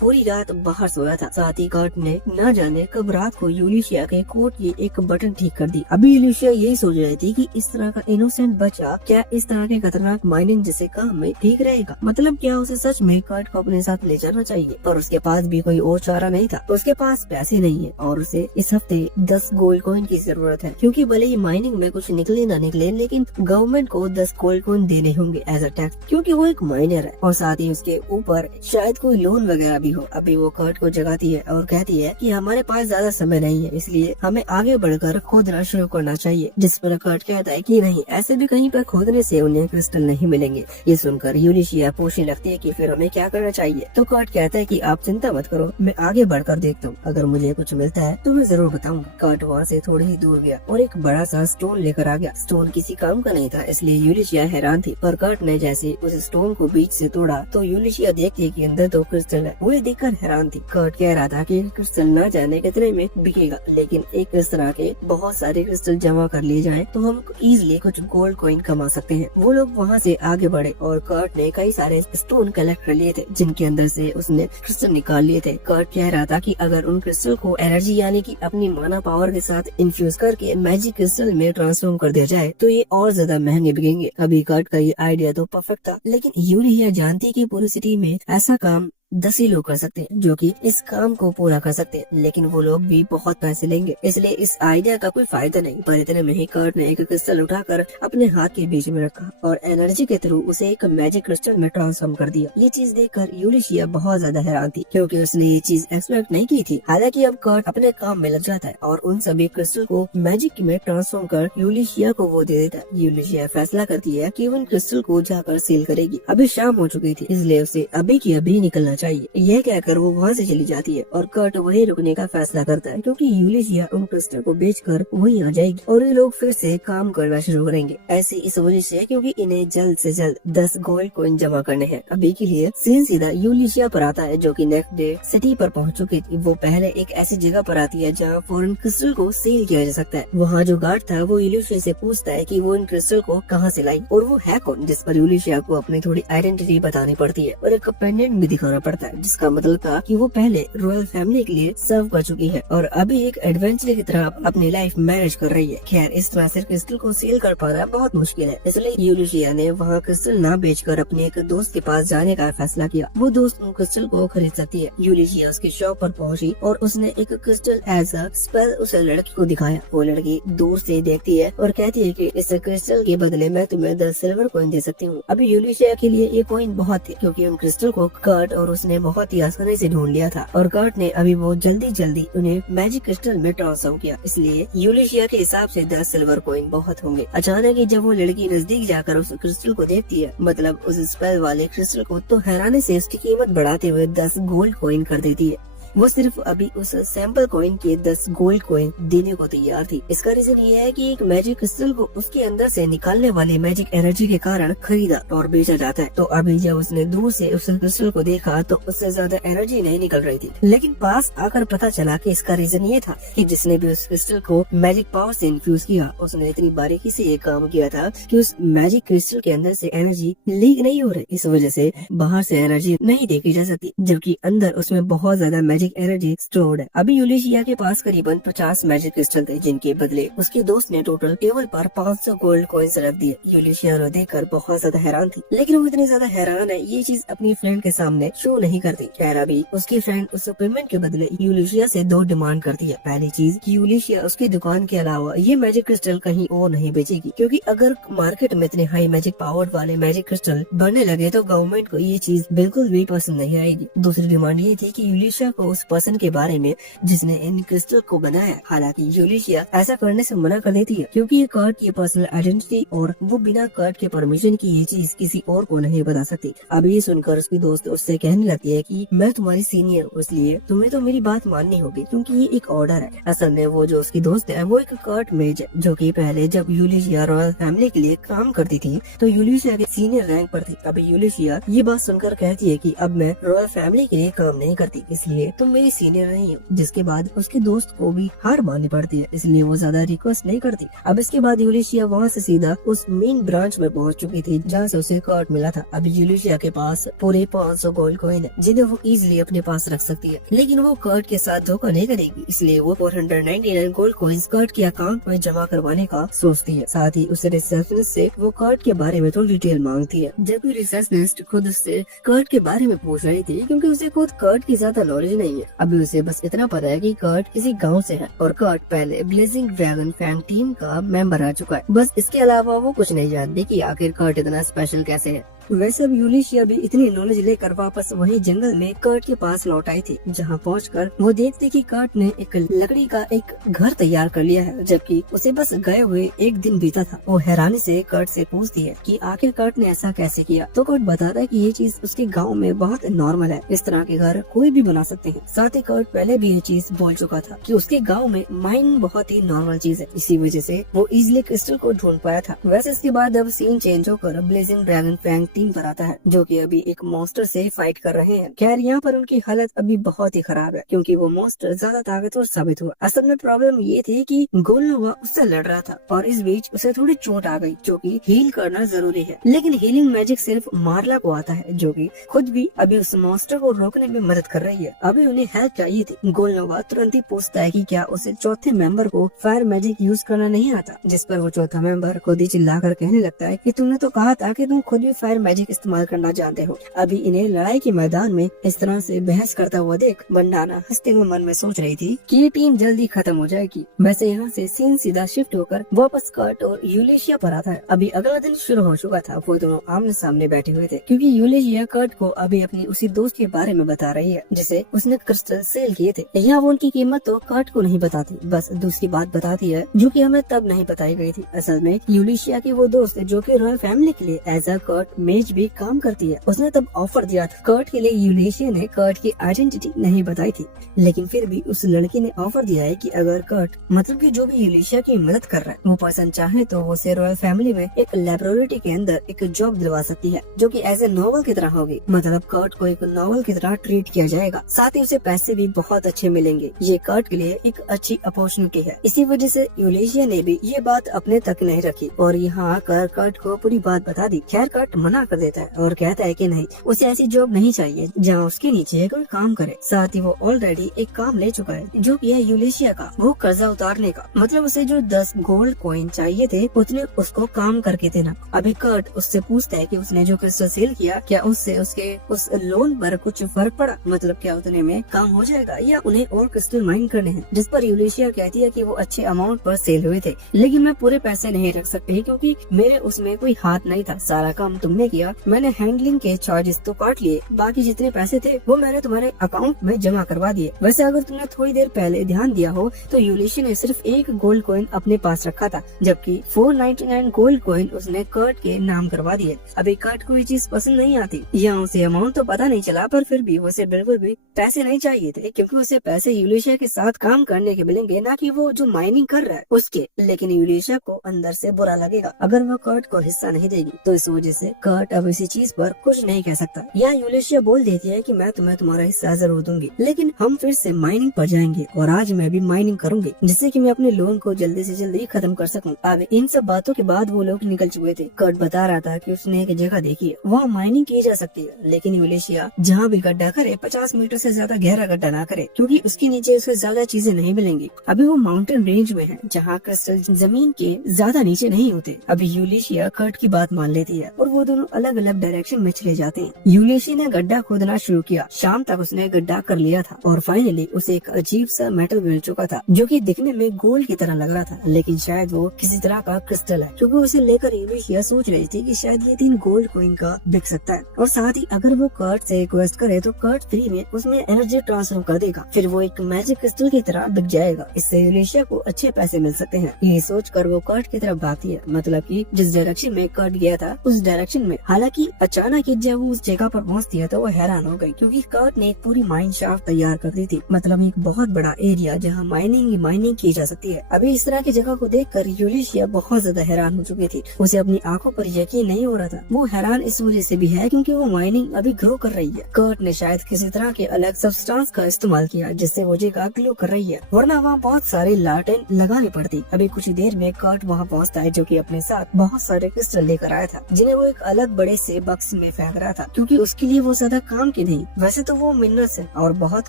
पूरी रात बाहर सोया था। साथ ही कर्ट ने न जाने कब रात को यूलिशिया के कोट की एक बटन ठीक कर दी। अभी यूलिशिया यही सोच रही थी कि इस तरह का इनोसेंट बच्चा क्या इस तरह के खतरनाक माइनिंग जैसे काम में ठीक रहेगा। मतलब क्या उसे सच में कर्ट को अपने साथ ले जाना चाहिए। पर उसके पास भी कोई और चारा नहीं था। उसके पास पैसे नहीं है और उसे इस हफ्ते 10 गोल्ड कॉइन की जरूरत है, क्योंकि भले ही माइनिंग में कुछ निकले ना निकले, लेकिन गवर्नमेंट को 10 गोल्ड कॉइन देने होंगे एज अ टैक्स, क्योंकि वो एक माइनर है। और साथ ही उसके ऊपर शायद कोई लोन वगैरह भी हो। अभी वो कर्ट को जगाती है और कहती है कि हमारे पास ज्यादा समय नहीं है, इसलिए हमें आगे बढ़कर खोदना शुरू करना चाहिए। जिस पर कर्ट कहता है कि नहीं, ऐसे भी कहीं पर खोदने से उन्हें क्रिस्टल नहीं मिलेंगे। ये सुनकर यूलिशिया पूछने लगती है कि फिर हमें क्या करना चाहिए। तो कर्ट कहता है कि आप चिंता मत करो, मैं आगे बढ़कर देखता हूँ, अगर मुझे कुछ मिलता है तो मैं जरूर बताऊंगा। कर्ट वहाँ से थोड़ी ही दूर गया और एक बड़ा सा स्टोन लेकर आ गया। स्टोन किसी काम का नहीं था, इसलिए यूलिशिया हैरान थी। पर कर्ट ने जैसे उस स्टोन को बीच से तोड़ा तो यूलिशिया देखती है कि अंदर तो क्रिस्टल है। वो देखकर हैरान थी। कर्ट कह रहा था कि क्रिस्टल न जाने कितने में बिकेगा, लेकिन एक इस तरह के बहुत सारे क्रिस्टल जमा कर लिए जाएं तो हम इजीली कुछ गोल्ड कॉइन कमा सकते हैं। वो लोग वहाँ से आगे बढ़े और कर्ट ने कई सारे स्टोन कलेक्ट कर लिए थे, जिनके अंदर से उसने क्रिस्टल निकाल लिए थे। कर्ट कह रहा था कि अगर उन क्रिस्टल को एनर्जी यानी कि अपनी माना पावर के साथ इन्फ्यूज करके मैजिक क्रिस्टल में ट्रांसफॉर्म कर दिया जाए तो ये और ज्यादा महंगे बिकेंगे। अभी कर्ट का ये आइडिया तो परफेक्ट था, लेकिन यूलिशिया जानती कि पूरी सिटी में ऐसा काम 10 ही लोग कर सकते हैं जो कि इस काम को पूरा कर सकते हैं, लेकिन वो लोग भी बहुत पैसे लेंगे, इसलिए इस आइडिया का कोई फायदा नहीं। पर इतने में ही कर्ट ने एक क्रिस्टल उठाकर अपने हाथ के बीच में रखा और एनर्जी के थ्रू उसे एक मैजिक क्रिस्टल में ट्रांसफॉर्म कर दिया। ये चीज देखकर यूलिशिया बहुत ज्यादा हैरान थी, क्योंकि उसने ये चीज एक्सपेक्ट नहीं की थी। हालांकि अब कर्ट अपने काम में लग जाता है और उन सभी क्रिस्टल को मैजिक में ट्रांसफॉर्म कर यूलिशिया को वो दे देता है। यूलिशिया फैसला करती है कि उन क्रिस्टल को जाकर सील करेगी। अभी शाम हो चुकी थी, इसलिए उसे अभी की अभी निकलना चाहिए। यह कहकर वो वहाँ से चली जाती है और कर्ट वहीं रुकने का फैसला करता है, क्योंकि यूलिशिया उन क्रिस्टल को बेचकर वहीं आ जाएगी और ये लोग फिर से काम करना शुरू करेंगे। ऐसे इस वजह से क्योंकि इन्हें जल्द से जल्द 10 गोल्ड कॉइन जमा करने हैं। अभी के लिए सीन सीधा यूलिशिया पर आता है, जो कि नेक्स्ट डे सिटी पर पहुंच चुकी थी। वो पहले एक ऐसी जगह पर आती है जहाँ फॉरेन क्रिस्टल को सील किया जा सकता है। वहाँ जो गार्ड था वो यूलिशिया से पूछता है कि वो इन क्रिस्टल को कहाँ से लाई और वो है कौन, जिस पर यूलिशिया को अपनी थोड़ी आइडेंटिटी बतानी पड़ती है और एक पेंडेंट भी दिखाना पड़ता है, जिसका मतलब था कि वो पहले रॉयल फैमिली के लिए सर्व कर चुकी है और अभी एक एडवेंचर की तरह अपनी लाइफ मैनेज कर रही है। खैर, इस तरह से क्रिस्टल को सील कर पाना बहुत मुश्किल है, इसलिए यूलिशिया ने वहाँ क्रिस्टल ना बेचकर अपने एक दोस्त के पास जाने का फैसला किया। वो दोस्त उन क्रिस्टल को खरीद सकती है। यूलिशिया उसकी शॉप पर पहुंची और उसने एक क्रिस्टल एज अ स्पेल उस लड़की को दिखाया। वो लड़की दूर से देखती है और कहती है कि इस क्रिस्टल के बदले मैं तुम्हें 10 सिल्वर कॉइन दे सकती हूँ। अभी यूलिशिया के लिए ये कॉइन बहुत थे, क्योंकि उन क्रिस्टल को कर्ट और उसने बहुत ही आसानी से ढूंढ लिया था और कर्ट ने अभी वो जल्दी उन्हें मैजिक क्रिस्टल में ट्रांसफॉर्म किया, इसलिए यूलिशिया के हिसाब से 10 सिल्वर कॉइन बहुत होंगे। अचानक ही जब वो लड़की नजदीक जाकर उस क्रिस्टल को देखती है, मतलब उस स्पेल वाले क्रिस्टल को, तो हैरानी से उसकी कीमत बढ़ाते हुए 10 गोल्ड कॉइन कर देती है। वो सिर्फ अभी उस सैंपल कॉइन के 10 गोल्ड कॉइन देने को तैयार थी। इसका रीजन ये है कि एक मैजिक क्रिस्टल को उसके अंदर से निकालने वाली मैजिक एनर्जी के कारण खरीदा और बेचा जाता है। तो अभी जब उसने दूर से उस क्रिस्टल को देखा तो उससे ज्यादा एनर्जी नहीं निकल रही थी, लेकिन पास आकर पता चला कि इसका रीजन ये था कि जिसने भी उस क्रिस्टल को मैजिक पावर से इन्फ्यूज किया, उसने इतनी बारीकी से ये काम किया था कि उस मैजिक क्रिस्टल के अंदर से एनर्जी लीक नहीं हो रही। इस वजह से बाहर से एनर्जी नहीं देखी जा सकती, जबकि अंदर उसमें बहुत ज्यादा मैजिक एनर्जी स्टोर्ड है। अभी यूलिशिया के पास करीबन 50 मैजिक क्रिस्टल थे, जिनके बदले उसके दोस्त ने टोटल टेबल पर 500 गोल्ड कॉइन्स रख दिए। यूलिशिया को देखकर बहुत ज्यादा हैरान थी, लेकिन वो इतनी ज्यादा हैरान है ये चीज अपनी फ्रेंड के सामने शो नहीं करती। खैर, अभी उसकी फ्रेंड उस पेमेंट के बदले यूलिशिया से 2 डिमांड करती है। पहली चीज कि यूलिशिया उसकी दुकान के अलावा ये मैजिक क्रिस्टल कहीं और नहीं बेचेगी, क्योंकि अगर मार्केट में इतने हाई मैजिक पावर वाले मैजिक क्रिस्टल बनने लगे तो गवर्नमेंट को ये चीज बिल्कुल भी पसंद नहीं आएगी। दूसरी डिमांड ये थी कि यूलिशिया को उस पर्सन के बारे में जिसने इन क्रिस्टल को बनाया। हालांकि यूलिशिया ऐसा करने से मना कर देती है क्योंकि ये कर्ट की पर्सनल आइडेंटिटी और वो बिना कर्ट के परमिशन की ये चीज किसी और को नहीं बता सकती। अब ये सुनकर उसकी दोस्त उससे कहने लगती है कि मैं तुम्हारी सीनियर हूँ, इसलिए तुम्हें तो मेरी बात माननी होगी क्योंकि ये एक ऑर्डर है। असल में वो जो उसकी दोस्त है वो एक कर्ट मेज है, जो कि पहले जब यूलिशिया रॉयल फैमिली के लिए काम करती थी तो यूलिशिया के सीनियर रैंक पर थी। अभी यूलिशिया ये बात सुनकर कहती है कि अब मैं रॉयल फैमिली के लिए काम नहीं करती, इसलिए तुम मेरी सीनियर नहीं हो। जिसके बाद उसके दोस्त को भी हार माननी पड़ती है, इसलिए वो ज्यादा रिक्वेस्ट नहीं करती। अब इसके बाद यूलिशिया वहाँ से सीधा उस मेन ब्रांच में पहुँच चुकी थी जहाँ से उसे कर्ट मिला था। अभी यूलिशिया के पास पूरे 500 गोल्ड कॉइन है जिन्हें वो इजिली अपने पास रख सकती है, लेकिन वो कर्ट के साथ धोखा नहीं करेगी, इसलिए वो 499 गोल्ड कॉइन्स कर्ट के अकाउंट में जमा करवाने का सोचती है। साथ ही उसे रिसेप्शनिस्ट से वो कर्ट के बारे में थोड़ी डिटेल मांगती है, जबकि रिसेप्शनिस्ट खुद उससे कर्ट के बारे में पूछ रही थी क्योंकि उसे खुद कर्ट की ज्यादा नॉलेज नहीं है। अभी उसे बस इतना पता है कि कर्ट किसी गांव से है और कर्ट पहले ब्लेजिंग ड्रैगन फैन टीम का मेंबर आ चुका है। बस इसके अलावा वो कुछ नहीं जानती कि आखिर कर्ट इतना स्पेशल कैसे है। वैसे अब यूलिशिया भी इतनी नॉलेज लेकर वापस वही जंगल में कर्ट के पास लौट आई थी, जहाँ पहुंचकर वो देखती कि कर्ट ने एक लकड़ी का एक घर तैयार कर लिया है, जबकि उसे बस गए हुए एक दिन बीता था। वो हैरानी से कर्ट से पूछती है कि आखिर कर्ट ने ऐसा कैसे किया, तो कर्ट बताता है कि ये चीज उसके गांव में बहुत नॉर्मल है, इस तरह के घर कोई भी बना सकते हैं। साथ ही कर्ट पहले भी ये चीज बोल चुका था कि उसके गाँव में माइनिंग बहुत ही नॉर्मल चीज है, इसी वजह से वो इजिली क्रिस्टल को ढूंढ पाया था। वैसे इसके बाद अब सीन चेंज होकर ब्लेजिंग ड्रैगन फैंग टीम पर आता है, जो कि अभी एक मॉन्स्टर से फाइट कर रहे हैं। खैर यहाँ पर उनकी हालत अभी बहुत ही खराब है क्योंकि वो मॉन्स्टर ज्यादा ताकतवर साबित हुआ। असल में प्रॉब्लम ये थी कि गोलनोवा उससे लड़ रहा था और इस बीच उसे थोड़ी चोट आ गई, जो कि हील करना जरूरी है, लेकिन हीलिंग मैजिक सिर्फ मार्ला को आता है, जो कि खुद भी अभी उस मॉन्स्टर को रोकने में मदद कर रही है। अभी उन्हें हेल्प चाहिए थी। गोलनोवा तुरंत ही पूछता है कि क्या उसे चौथे मेंबर को फायर मैजिक यूज करना नहीं आता, जिस पर वो चौथा मेंबर खुद ही चिल्लाकर कहने लगता है कि तुमने तो कहा था कि तुम खुद भी फायर मैजिक इस्तेमाल करना जानते हो। अभी इन्हें लड़ाई के मैदान में इस तरह से बहस करता हुआ देख बंडाना हंसते हुए मन में सोच रही थी कि ये टीम जल्दी खत्म हो जाएगी। वैसे यहाँ से सीन सीधा शिफ्ट होकर वापस कर्ट और यूलिशिया पर आता है। अभी अगला दिन शुरू हो चुका था। वो दोनों आमने सामने बैठे हुए थे क्योंकि यूलिशिया कर्ट को अभी अपनी उसी दोस्त के बारे में बता रही है जिसे उसने क्रिस्टल सेल किए थे। यहाँ वो उनकी कीमत तो कर्ट को नहीं बताती, बस दूसरी बात बताती है जो कि हमें तब नहीं बताई गई थी। असल में यूलिशिया की वो दोस्त जो कि रॉयल फैमिली के लिए एज अ कर्ट मेज भी काम करती है, उसने तब ऑफर दिया था कर्ट के लिए। यूलिशिया ने कर्ट की आइडेंटिटी नहीं बताई थी, लेकिन फिर भी उस लड़की ने ऑफर दिया है कि अगर कर्ट मतलब कि जो भी यूलिशिया की मदद कर रहा है वो पर्सन चाहे तो वो उसे रॉयल फैमिली में एक लैबोरेटरी के अंदर एक जॉब दिलवा सकती है, जो कि एज ए नॉवल की तरह होगी। मतलब कर्ट को एक नॉवल की तरह ट्रीट किया जाएगा, साथ ही उसे पैसे भी बहुत अच्छे मिलेंगे। ये कर्ट के लिए एक अच्छी अपॉर्चुनिटी है। इसी वजह से यूलिशिया ने भी ये बात अपने तक नहीं रखी और यहाँ आकर कर्ट को पूरी बात बता दी। खैर कर्ट मना कर देता है और कहता है कि नहीं, उसे ऐसी जॉब नहीं चाहिए जहाँ उसके नीचे कोई काम करे। साथ ही वो ऑलरेडी एक काम ले चुका है जो कि है यूलिशिया का, वो कर्जा उतारने का। मतलब उसे जो 10 गोल्ड कॉइन चाहिए थे उतने उसको काम करके देना। अभी कर्ट उससे पूछता है कि उसने जो क्रिस्टल सेल किया क्या उससे उसके उस लोन पर कुछ फर्क पड़ा, मतलब क्या उतने में काम हो जाएगा या उन्हें और क्रिस्टल माइन करने हैं। जिस पर यूलिशिया कहती है कि वो अच्छे अमाउंट पर सेल हुए थे, लेकिन मैं पूरे पैसे नहीं रख सकती क्योंकि मेरे उसमें कोई हाथ नहीं था, सारा काम तुमने किया, मैंने हैंडलिंग के चार्जेस तो काट लिए, बाकी जितने पैसे थे वो मैंने तुम्हारे अकाउंट में जमा करवा दिए। वैसे अगर तुमने थोड़ी देर पहले ध्यान दिया हो तो यूलिशिया ने सिर्फ एक गोल्ड कॉइन अपने पास रखा था, जबकि 499 गोल्ड कॉइन उसने कर्ट के नाम करवा दिए। अभी कर्ट को ये चीज पसंद नहीं आती, या उसे अमाउंट तो पता नहीं चला, पर फिर भी उसे बिल्कुल भी पैसे नहीं चाहिए थे क्योंकि उसे पैसे यूलिशिया के साथ काम करने के मिलेंगे, ना कि वो जो माइनिंग कर रहा है उसके। लेकिन यूलिशिया को अंदर से बुरा लगेगा अगर वो कर्ट को हिस्सा नहीं देगी, तो इस वजह से कर्ट अब इसी चीज पर कुछ नहीं कह सकता। या यूलिशिया बोल देती है कि मैं तुम्हें तुम्हारा हिस्सा जरूर दूंगी, लेकिन हम फिर से माइनिंग पर जाएंगे और आज मैं भी माइनिंग करूंगी जिससे कि मैं अपने लोन को जल्दी से जल्दी खत्म कर सकूं। अब इन सब बातों के बाद वो लोग निकल चुके थे। कर्ट बता रहा था कि उसने एक जगह देखी है, वहाँ माइनिंग की जा सकती है, लेकिन यूलिशिया जहाँ भी गड्ढा करे 50 मीटर से ज्यादा गहरा गड्ढा ना करे क्योंकि उसके नीचे उसे ज्यादा चीजें नहीं मिलेंगी। अभी वो माउंटेन रेंज में है जहाँ क्रिस्टल जमीन के ज्यादा नीचे नहीं होते। अभी यूलिशिया कर्ट की बात मान लेती है और वो दोनों अलग अलग डायरेक्शन में चले जाते हैं। यूलिशिया ने गड्ढा खोदना शुरू किया। शाम तक उसने गड्ढा कर लिया था और फाइनली उसे एक अजीब सा मेटल मिल चुका था जो कि दिखने में गोल्ड की तरह लग रहा था, लेकिन शायद वो किसी तरह का क्रिस्टल है। क्योंकि उसे लेकर यूलिशिया सोच रही थी कि शायद ये 3 गोल्ड कॉइन का बिक सकता है और साथ ही अगर वो कर्ट से रिक्वेस्ट करे तो कर्ट फ्री में उसमें एनर्जी ट्रांसफर कर देगा, फिर वो एक मैजिक क्रिस्टल की तरह बिक जाएगा। इससे यूलिशिया को अच्छे पैसे मिल सकते हैं। ये सोचकर वो कर्ट की तरफ भागती है, मतलब कि जिस डायरेक्शन में कर्ट गया था उस डायरेक्शन में। हालांकि अचानक ही जब वो उस जगह पर पहुंचती है तो वो हैरान हो गई, क्योंकि कर्ट ने एक पूरी माइन शाफ्ट तैयार कर दी थी, मतलब एक बहुत बड़ा एरिया जहाँ माइनिंग की जा सकती है। अभी इस तरह की जगह को देखकर यूलिशिया बहुत ज्यादा हैरान हो चुकी थी। उसे अपनी आंखों पर यकीन नहीं हो रहा था। वो हैरान इस वजह से भी है क्योंकि वो माइनिंग अभी ग्रो कर रही है। कर्ट ने शायद किसी तरह के अलग सब्सटेंस का इस्तेमाल किया जिससे वो जगह ग्लो कर रही है, वरना वहाँ बहुत सारे लालटेन लगानी पड़ती। अभी कुछ देर में कर्ट वहाँ पहुँचता है जो कि अपने साथ बहुत सारे क्रिस्टल लेकर आया था, जिन्हें वो एक अलग बड़े से बक्स में फेंक रहा था, क्योंकि उसके लिए वो ज्यादा काम की नहीं। वैसे तो वो मिनरल्स है और बहुत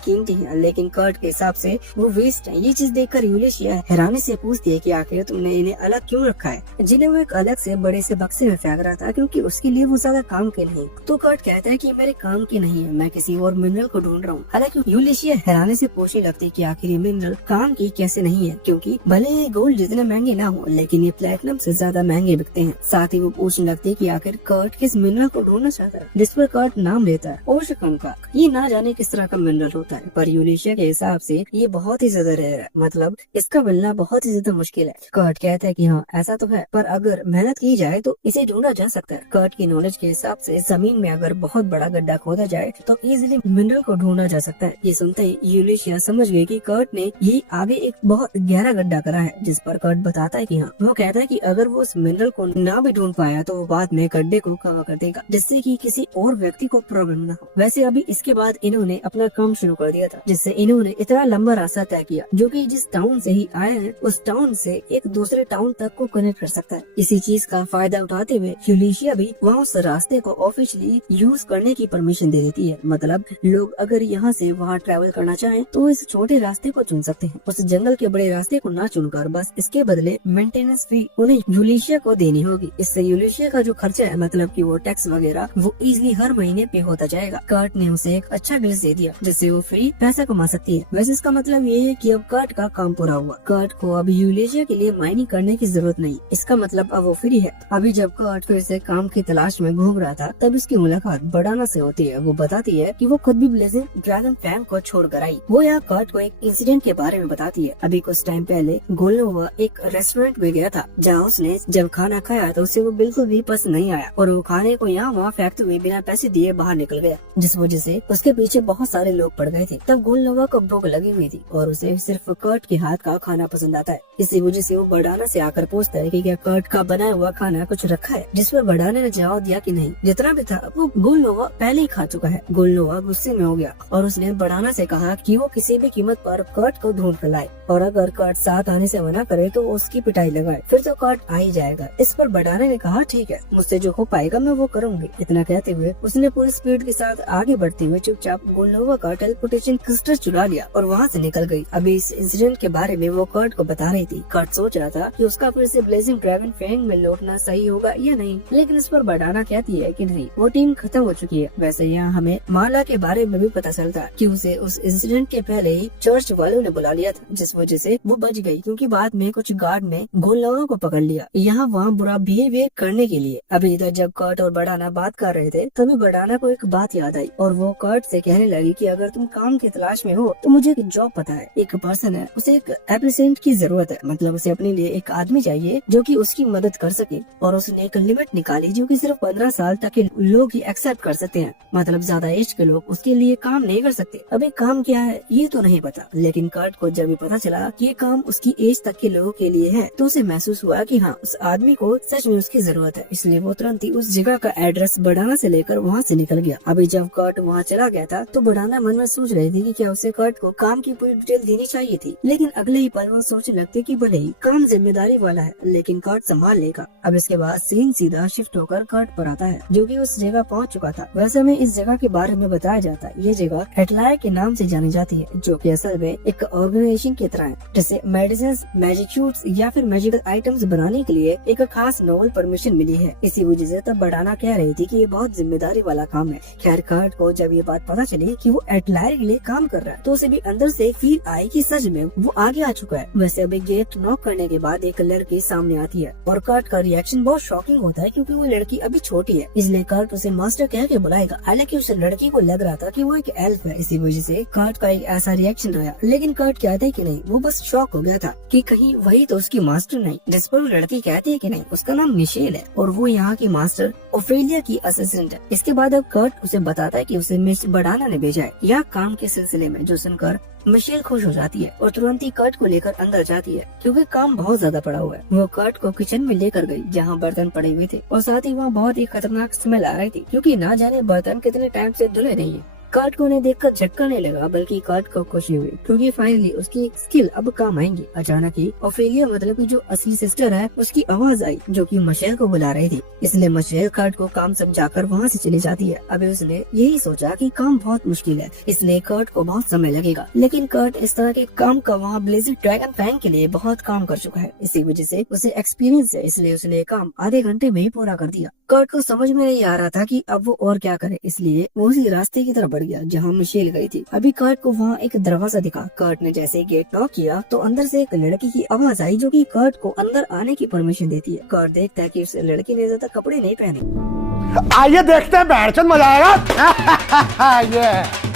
कीमती है, लेकिन कर्ट के हिसाब से वो वेस्ट है। ये चीज देखकर यूलिशिया हैरानी से पूछती है कि आखिर तुमने इन्हें अलग क्यों रखा है, जिन्हें वो एक अलग से बड़े से बक्से में फेंक रहा था, क्योंकि उसके लिए वो ज्यादा काम के नहीं। तो कर्ट कहता है कि मेरे काम की नहीं है, मैं किसी और मिनरल को ढूंढ रहा हूँ। हालांकि यूलिशिया हैरानी से पूछने लगती है कि आखिर ये मिनरल काम की कैसे नहीं है, क्योंकि भले ही गोल्ड जितने महंगे ना हो लेकिन ये प्लेटिनम से ज्यादा महंगे बिकते हैं। साथ ही वो पूछने लगती है कि आखिर कर्ट किस मिनरल को ढूंढना चाहता है, जिस पर कर्ट नाम लेता है ओशकन का। ये ना जाने किस तरह का मिनरल होता है, पर यूलिशिया के हिसाब से ये बहुत ही ज्यादा रेयर है, मतलब इसका मिलना बहुत ही ज्यादा मुश्किल है। कर्ट कहता है कि हाँ ऐसा तो है, पर अगर मेहनत की जाए तो इसे ढूंढा जा सकता है। कर्ट की नॉलेज के हिसाब से जमीन में अगर बहुत बड़ा गड्ढा खोदा जाए तो इजीली मिनरल को ढूंढा जा सकता है। ये सुनते ही यूलिशिया समझ गई कि कर्ट ने ये आगे एक बहुत गहरा गड्ढा करा है, जिस पर कर्ट बताता है कि हाँ, वो कहता है कि अगर वो उस मिनरल को ना भी ढूंढ पाया तो वो बाद में गड्ढे को कवर कर देगा, जिससे कि किसी और व्यक्ति को प्रॉब्लम ना हो। वैसे अभी इसके बाद इन्होंने अपना काम शुरू कर दिया था, जिससे इन्होंने इतना लंबा रास्ता तय किया जो कि जिस टाउन से ही आए हैं उस टाउन से एक दूसरे टाउन तक को कनेक्ट कर सकता है। इसी चीज का फायदा उठाते हुए यूलिशिया भी वहाँ उस रास्ते को ऑफिशियली यूज करने की परमिशन दे देती है, मतलब लोग अगर यहाँ से वहाँ ट्रैवल करना चाहें तो इस छोटे रास्ते को चुन सकते हैं, उस जंगल के बड़े रास्ते को ना चुनकर बस इसके बदले मेंटेनेंस फी उन्हें यूलिशिया को देनी होगी। इससे यूलिशिया का जो खर्चा है, मतलब कि वो टैक्स वगैरह, वो इजीली हर महीने पे होता जाएगा। कर्ट ने उसे एक अच्छा बिजनेस दे दिया जिससे वो फ्री पैसा कमा सकती है। वैसे इसका मतलब ये है कि अब कर्ट का काम पूरा हुआ। कर्ट को अब यूलिशिया के लिए माइनिंग करने की जरूरत नहीं, इसका मतलब अब वो फ्री है। अभी जब कर्ट फिर से काम की तलाश में घूम रहा था तब उसकी मुलाकात बडाना से होती है। वो बताती है कि वो खुद भी ब्लेजिंग ड्रैगन फैंग को छोड़कर आई। वो यहाँ कर्ट को एक इंसिडेंट के बारे में बताती है। अभी कुछ टाइम पहले गोल्नोवा एक रेस्टोरेंट में गया था जहाँ उसने जब खाना खाया तो उसे वो बिल्कुल भी पसंद नहीं आया और वो खाने को यहाँ वहाँ फेंकते हुए बिना पैसे दिए बाहर निकल गया, जिस वजह से उसके पीछे बहुत सारे लोग पड़ गए थे। तब गोल्नोवा को भूख लगी हुई थी और उसे सिर्फ कर्ट के हाथ का खाना पसंद आता है। इसी वजह से वो बडाना से आकर पूछता है कि क्या कर्ट का बनाया हुआ खाना कुछ रखा है, जिस पर बडाने ने जवाब दिया कि नहीं, जितना भी था वो गोल्नोवा पहले ही खा चुका है। गोल्नोवा गुस्से में हो गया और उसने बडाना से कहा कि वो किसी भी कीमत पर कर्ट को ढूंढ कर लाए और अगर कर्ट साथ आने से मना करे तो वो उसकी पिटाई लगाए, फिर तो कर्ट आ ही जाएगा। इस पर बडाने ने कहा ठीक है, मुझसे जो हो पाएगा मैं वो करूंगी। इतना कहते हुए उसने पूरी स्पीड के साथ आगे बढ़ते हुए चुपचाप गोल्नोवा का टेलीपोर्टेशन क्रिस्टल चुरा लिया और वहाँ से निकल गई। अभी इस इंसिडेंट के बारे में वो कर्ट को बता रही थी। कर्ट सोच रहा था कि उसका फिर से ब्लेजिंग ड्रैगन फैंग में लौटना सही होगा या नहीं, लेकिन इस पर बडाना कहती है कि नहीं, वो टीम खत्म हो चुकी है। वैसे यहाँ हमें माला के बारे में भी पता चलता कि उसे उस इंसिडेंट के पहले ही चर्च वालों ने बुला लिया था, जिस वजह से वो बच गई, क्योंकि बाद में कुछ गार्ड ने गोल्नोवा को पकड़ लिया यहाँ वहाँ बुरा बिहेवियर करने के लिए। अभी इधर जब कर्ट और बडाना बात कर रहे थे तभी बडाना को एक बात याद आई और वो कर्ट से कहने लगी कि अगर तुम काम की तलाश में हो तो मुझे एक जॉब पता है। एक पर्सन है, उसे एक एप्लीसेंट की जरूरत है, मतलब उसे अपने लिए एक आदमी चाहिए जो कि उसकी मदद कर सके, और उसने एक लिमिट निकाली जो कि सिर्फ 15 साल तक के लोग ही एक्सेप्ट कर सकते हैं, मतलब ज्यादा एज के लोग उसके लिए काम नहीं कर सकते। अभी काम क्या है ये तो नहीं पता, लेकिन कर्ट को जब भी पता चला कि ये काम उसकी एज तक के लोगों के लिए है तो उसे महसूस हुआ कि हाँ, उस आदमी को सच में उसकी जरूरत है। इसलिए वो तुरंत ही उस जगह का एड्रेस बडाना से लेकर वहाँ से निकल गया। अभी जब कर्ट वहाँ चला गया था तो बडाना मन में सोच रही थी कि क्या उसे कर्ट को काम की पूरी डिटेल देनी चाहिए थी, लेकिन अगले ही पल वो सोचने लगते कि भले ही काम जिम्मेदारी वाला है लेकिन कर्ट संभाल लेगा। अब इसके बाद सीन सीधा शिफ्ट होकर कर्ट पर आता है जो कि उस जगह पहुंच चुका था। वैसे में इस जगह के बारे में बताया जाता है ये जगह एटलायर के नाम से जानी जाती है, जो कि असल में एक ऑर्गेनाइजेशन की तरह है, जैसे मेडिसिन, मैजिक शूट्स या फिर मैजिकल आइटम्स बनाने के लिए एक खास नोबल परमिशन मिली है। इसी वजह से तब बढ़ाना कह रही थी कि ये बहुत जिम्मेदारी वाला काम है। खैर कर्ट को जब ये बात पता चली कि वो एटलायर के लिए काम कर रहा है तो उसे भी अंदर से फील आई कि सच में वो आगे आ चुका है। वैसे अभी गेट नॉक करने के बाद एक लड़की सामने आती है और कर्ट का रिएक्शन बहुत शॉकिंग होता है क्योंकि वो लड़की अभी छोटी है, इसलिए कर्ट उसे मास्टर कह के बुलाएगा। हालांकि उस लड़की को लग रहा था कि वो एक एल्फ है, इसी वजह से कर्ट का एक ऐसा रिएक्शन आया। लेकिन कर्ट कहते है कि नहीं, वो बस शॉक हो गया था कि कहीं वही तो उसकी मास्टर नहीं। जिस पर वो लड़की कहती है कि नहीं, उसका नाम मिशेल है और वो यहाँ की मास्टर ओफेलिया की असिस्टेंट है। इसके बाद अब कर्ट उसे बताता है कि उसे मिस बडाना ने भेजा है यह काम के सिलसिले में, जो सुनकर मिशेल खुश हो जाती है और तुरंत ही कर्ट को लेकर अंदर जाती है क्योंकि काम बहुत ज्यादा पड़ा हुआ है। वो कर्ट को किचन में लेकर गई जहाँ बर्तन पड़े हुए थे और साथ ही वहाँ बहुत ही खतरनाक स्मेल आ रही थी क्योंकि ना जाने बर्तन कितने टाइम से धुले नहीं है। कर्ट को उन्हें देखकर झटका नहीं लगा बल्कि कर्ट को खुशी हुई क्योंकि फाइनली उसकी स्किल अब काम आएंगी। अचानक ही ओफेलिया मतलब की जो असली सिस्टर है उसकी आवाज आई जो कि मिशेल को बुला रही थी, इसलिए मिशेल कर्ट को काम समझाकर वहाँ से चली जाती है। अभी उसने यही सोचा कि काम बहुत मुश्किल है इसलिए कर्ट को बहुत समय लगेगा, लेकिन कर्ट इस तरह के काम का वहाँ ब्लेजिंग ड्रैगन फैंग के लिए बहुत काम कर चुका है, इसी वजह से उसे एक्सपीरियंस है, इसलिए उसने ये काम आधे घंटे में ही पूरा कर दिया। कर्ट को समझ में नहीं आ रहा था कि अब वो और क्या करे, इसलिए वो उसी रास्ते की तरफ बढ़ गया जहाँ मिशेल गई थी। अभी कर्ट को वहाँ एक दरवाजा दिखा। कर्ट ने जैसे गेट नॉक किया तो अंदर से एक लड़की की आवाज आई जो कि कर्ट को अंदर आने की परमिशन देती है। कर्ट देखता है कि उस लड़की ने ज्यादा कपड़े नहीं पहने। आइए देखते हैं, बैठचंद मजा आएगा। ये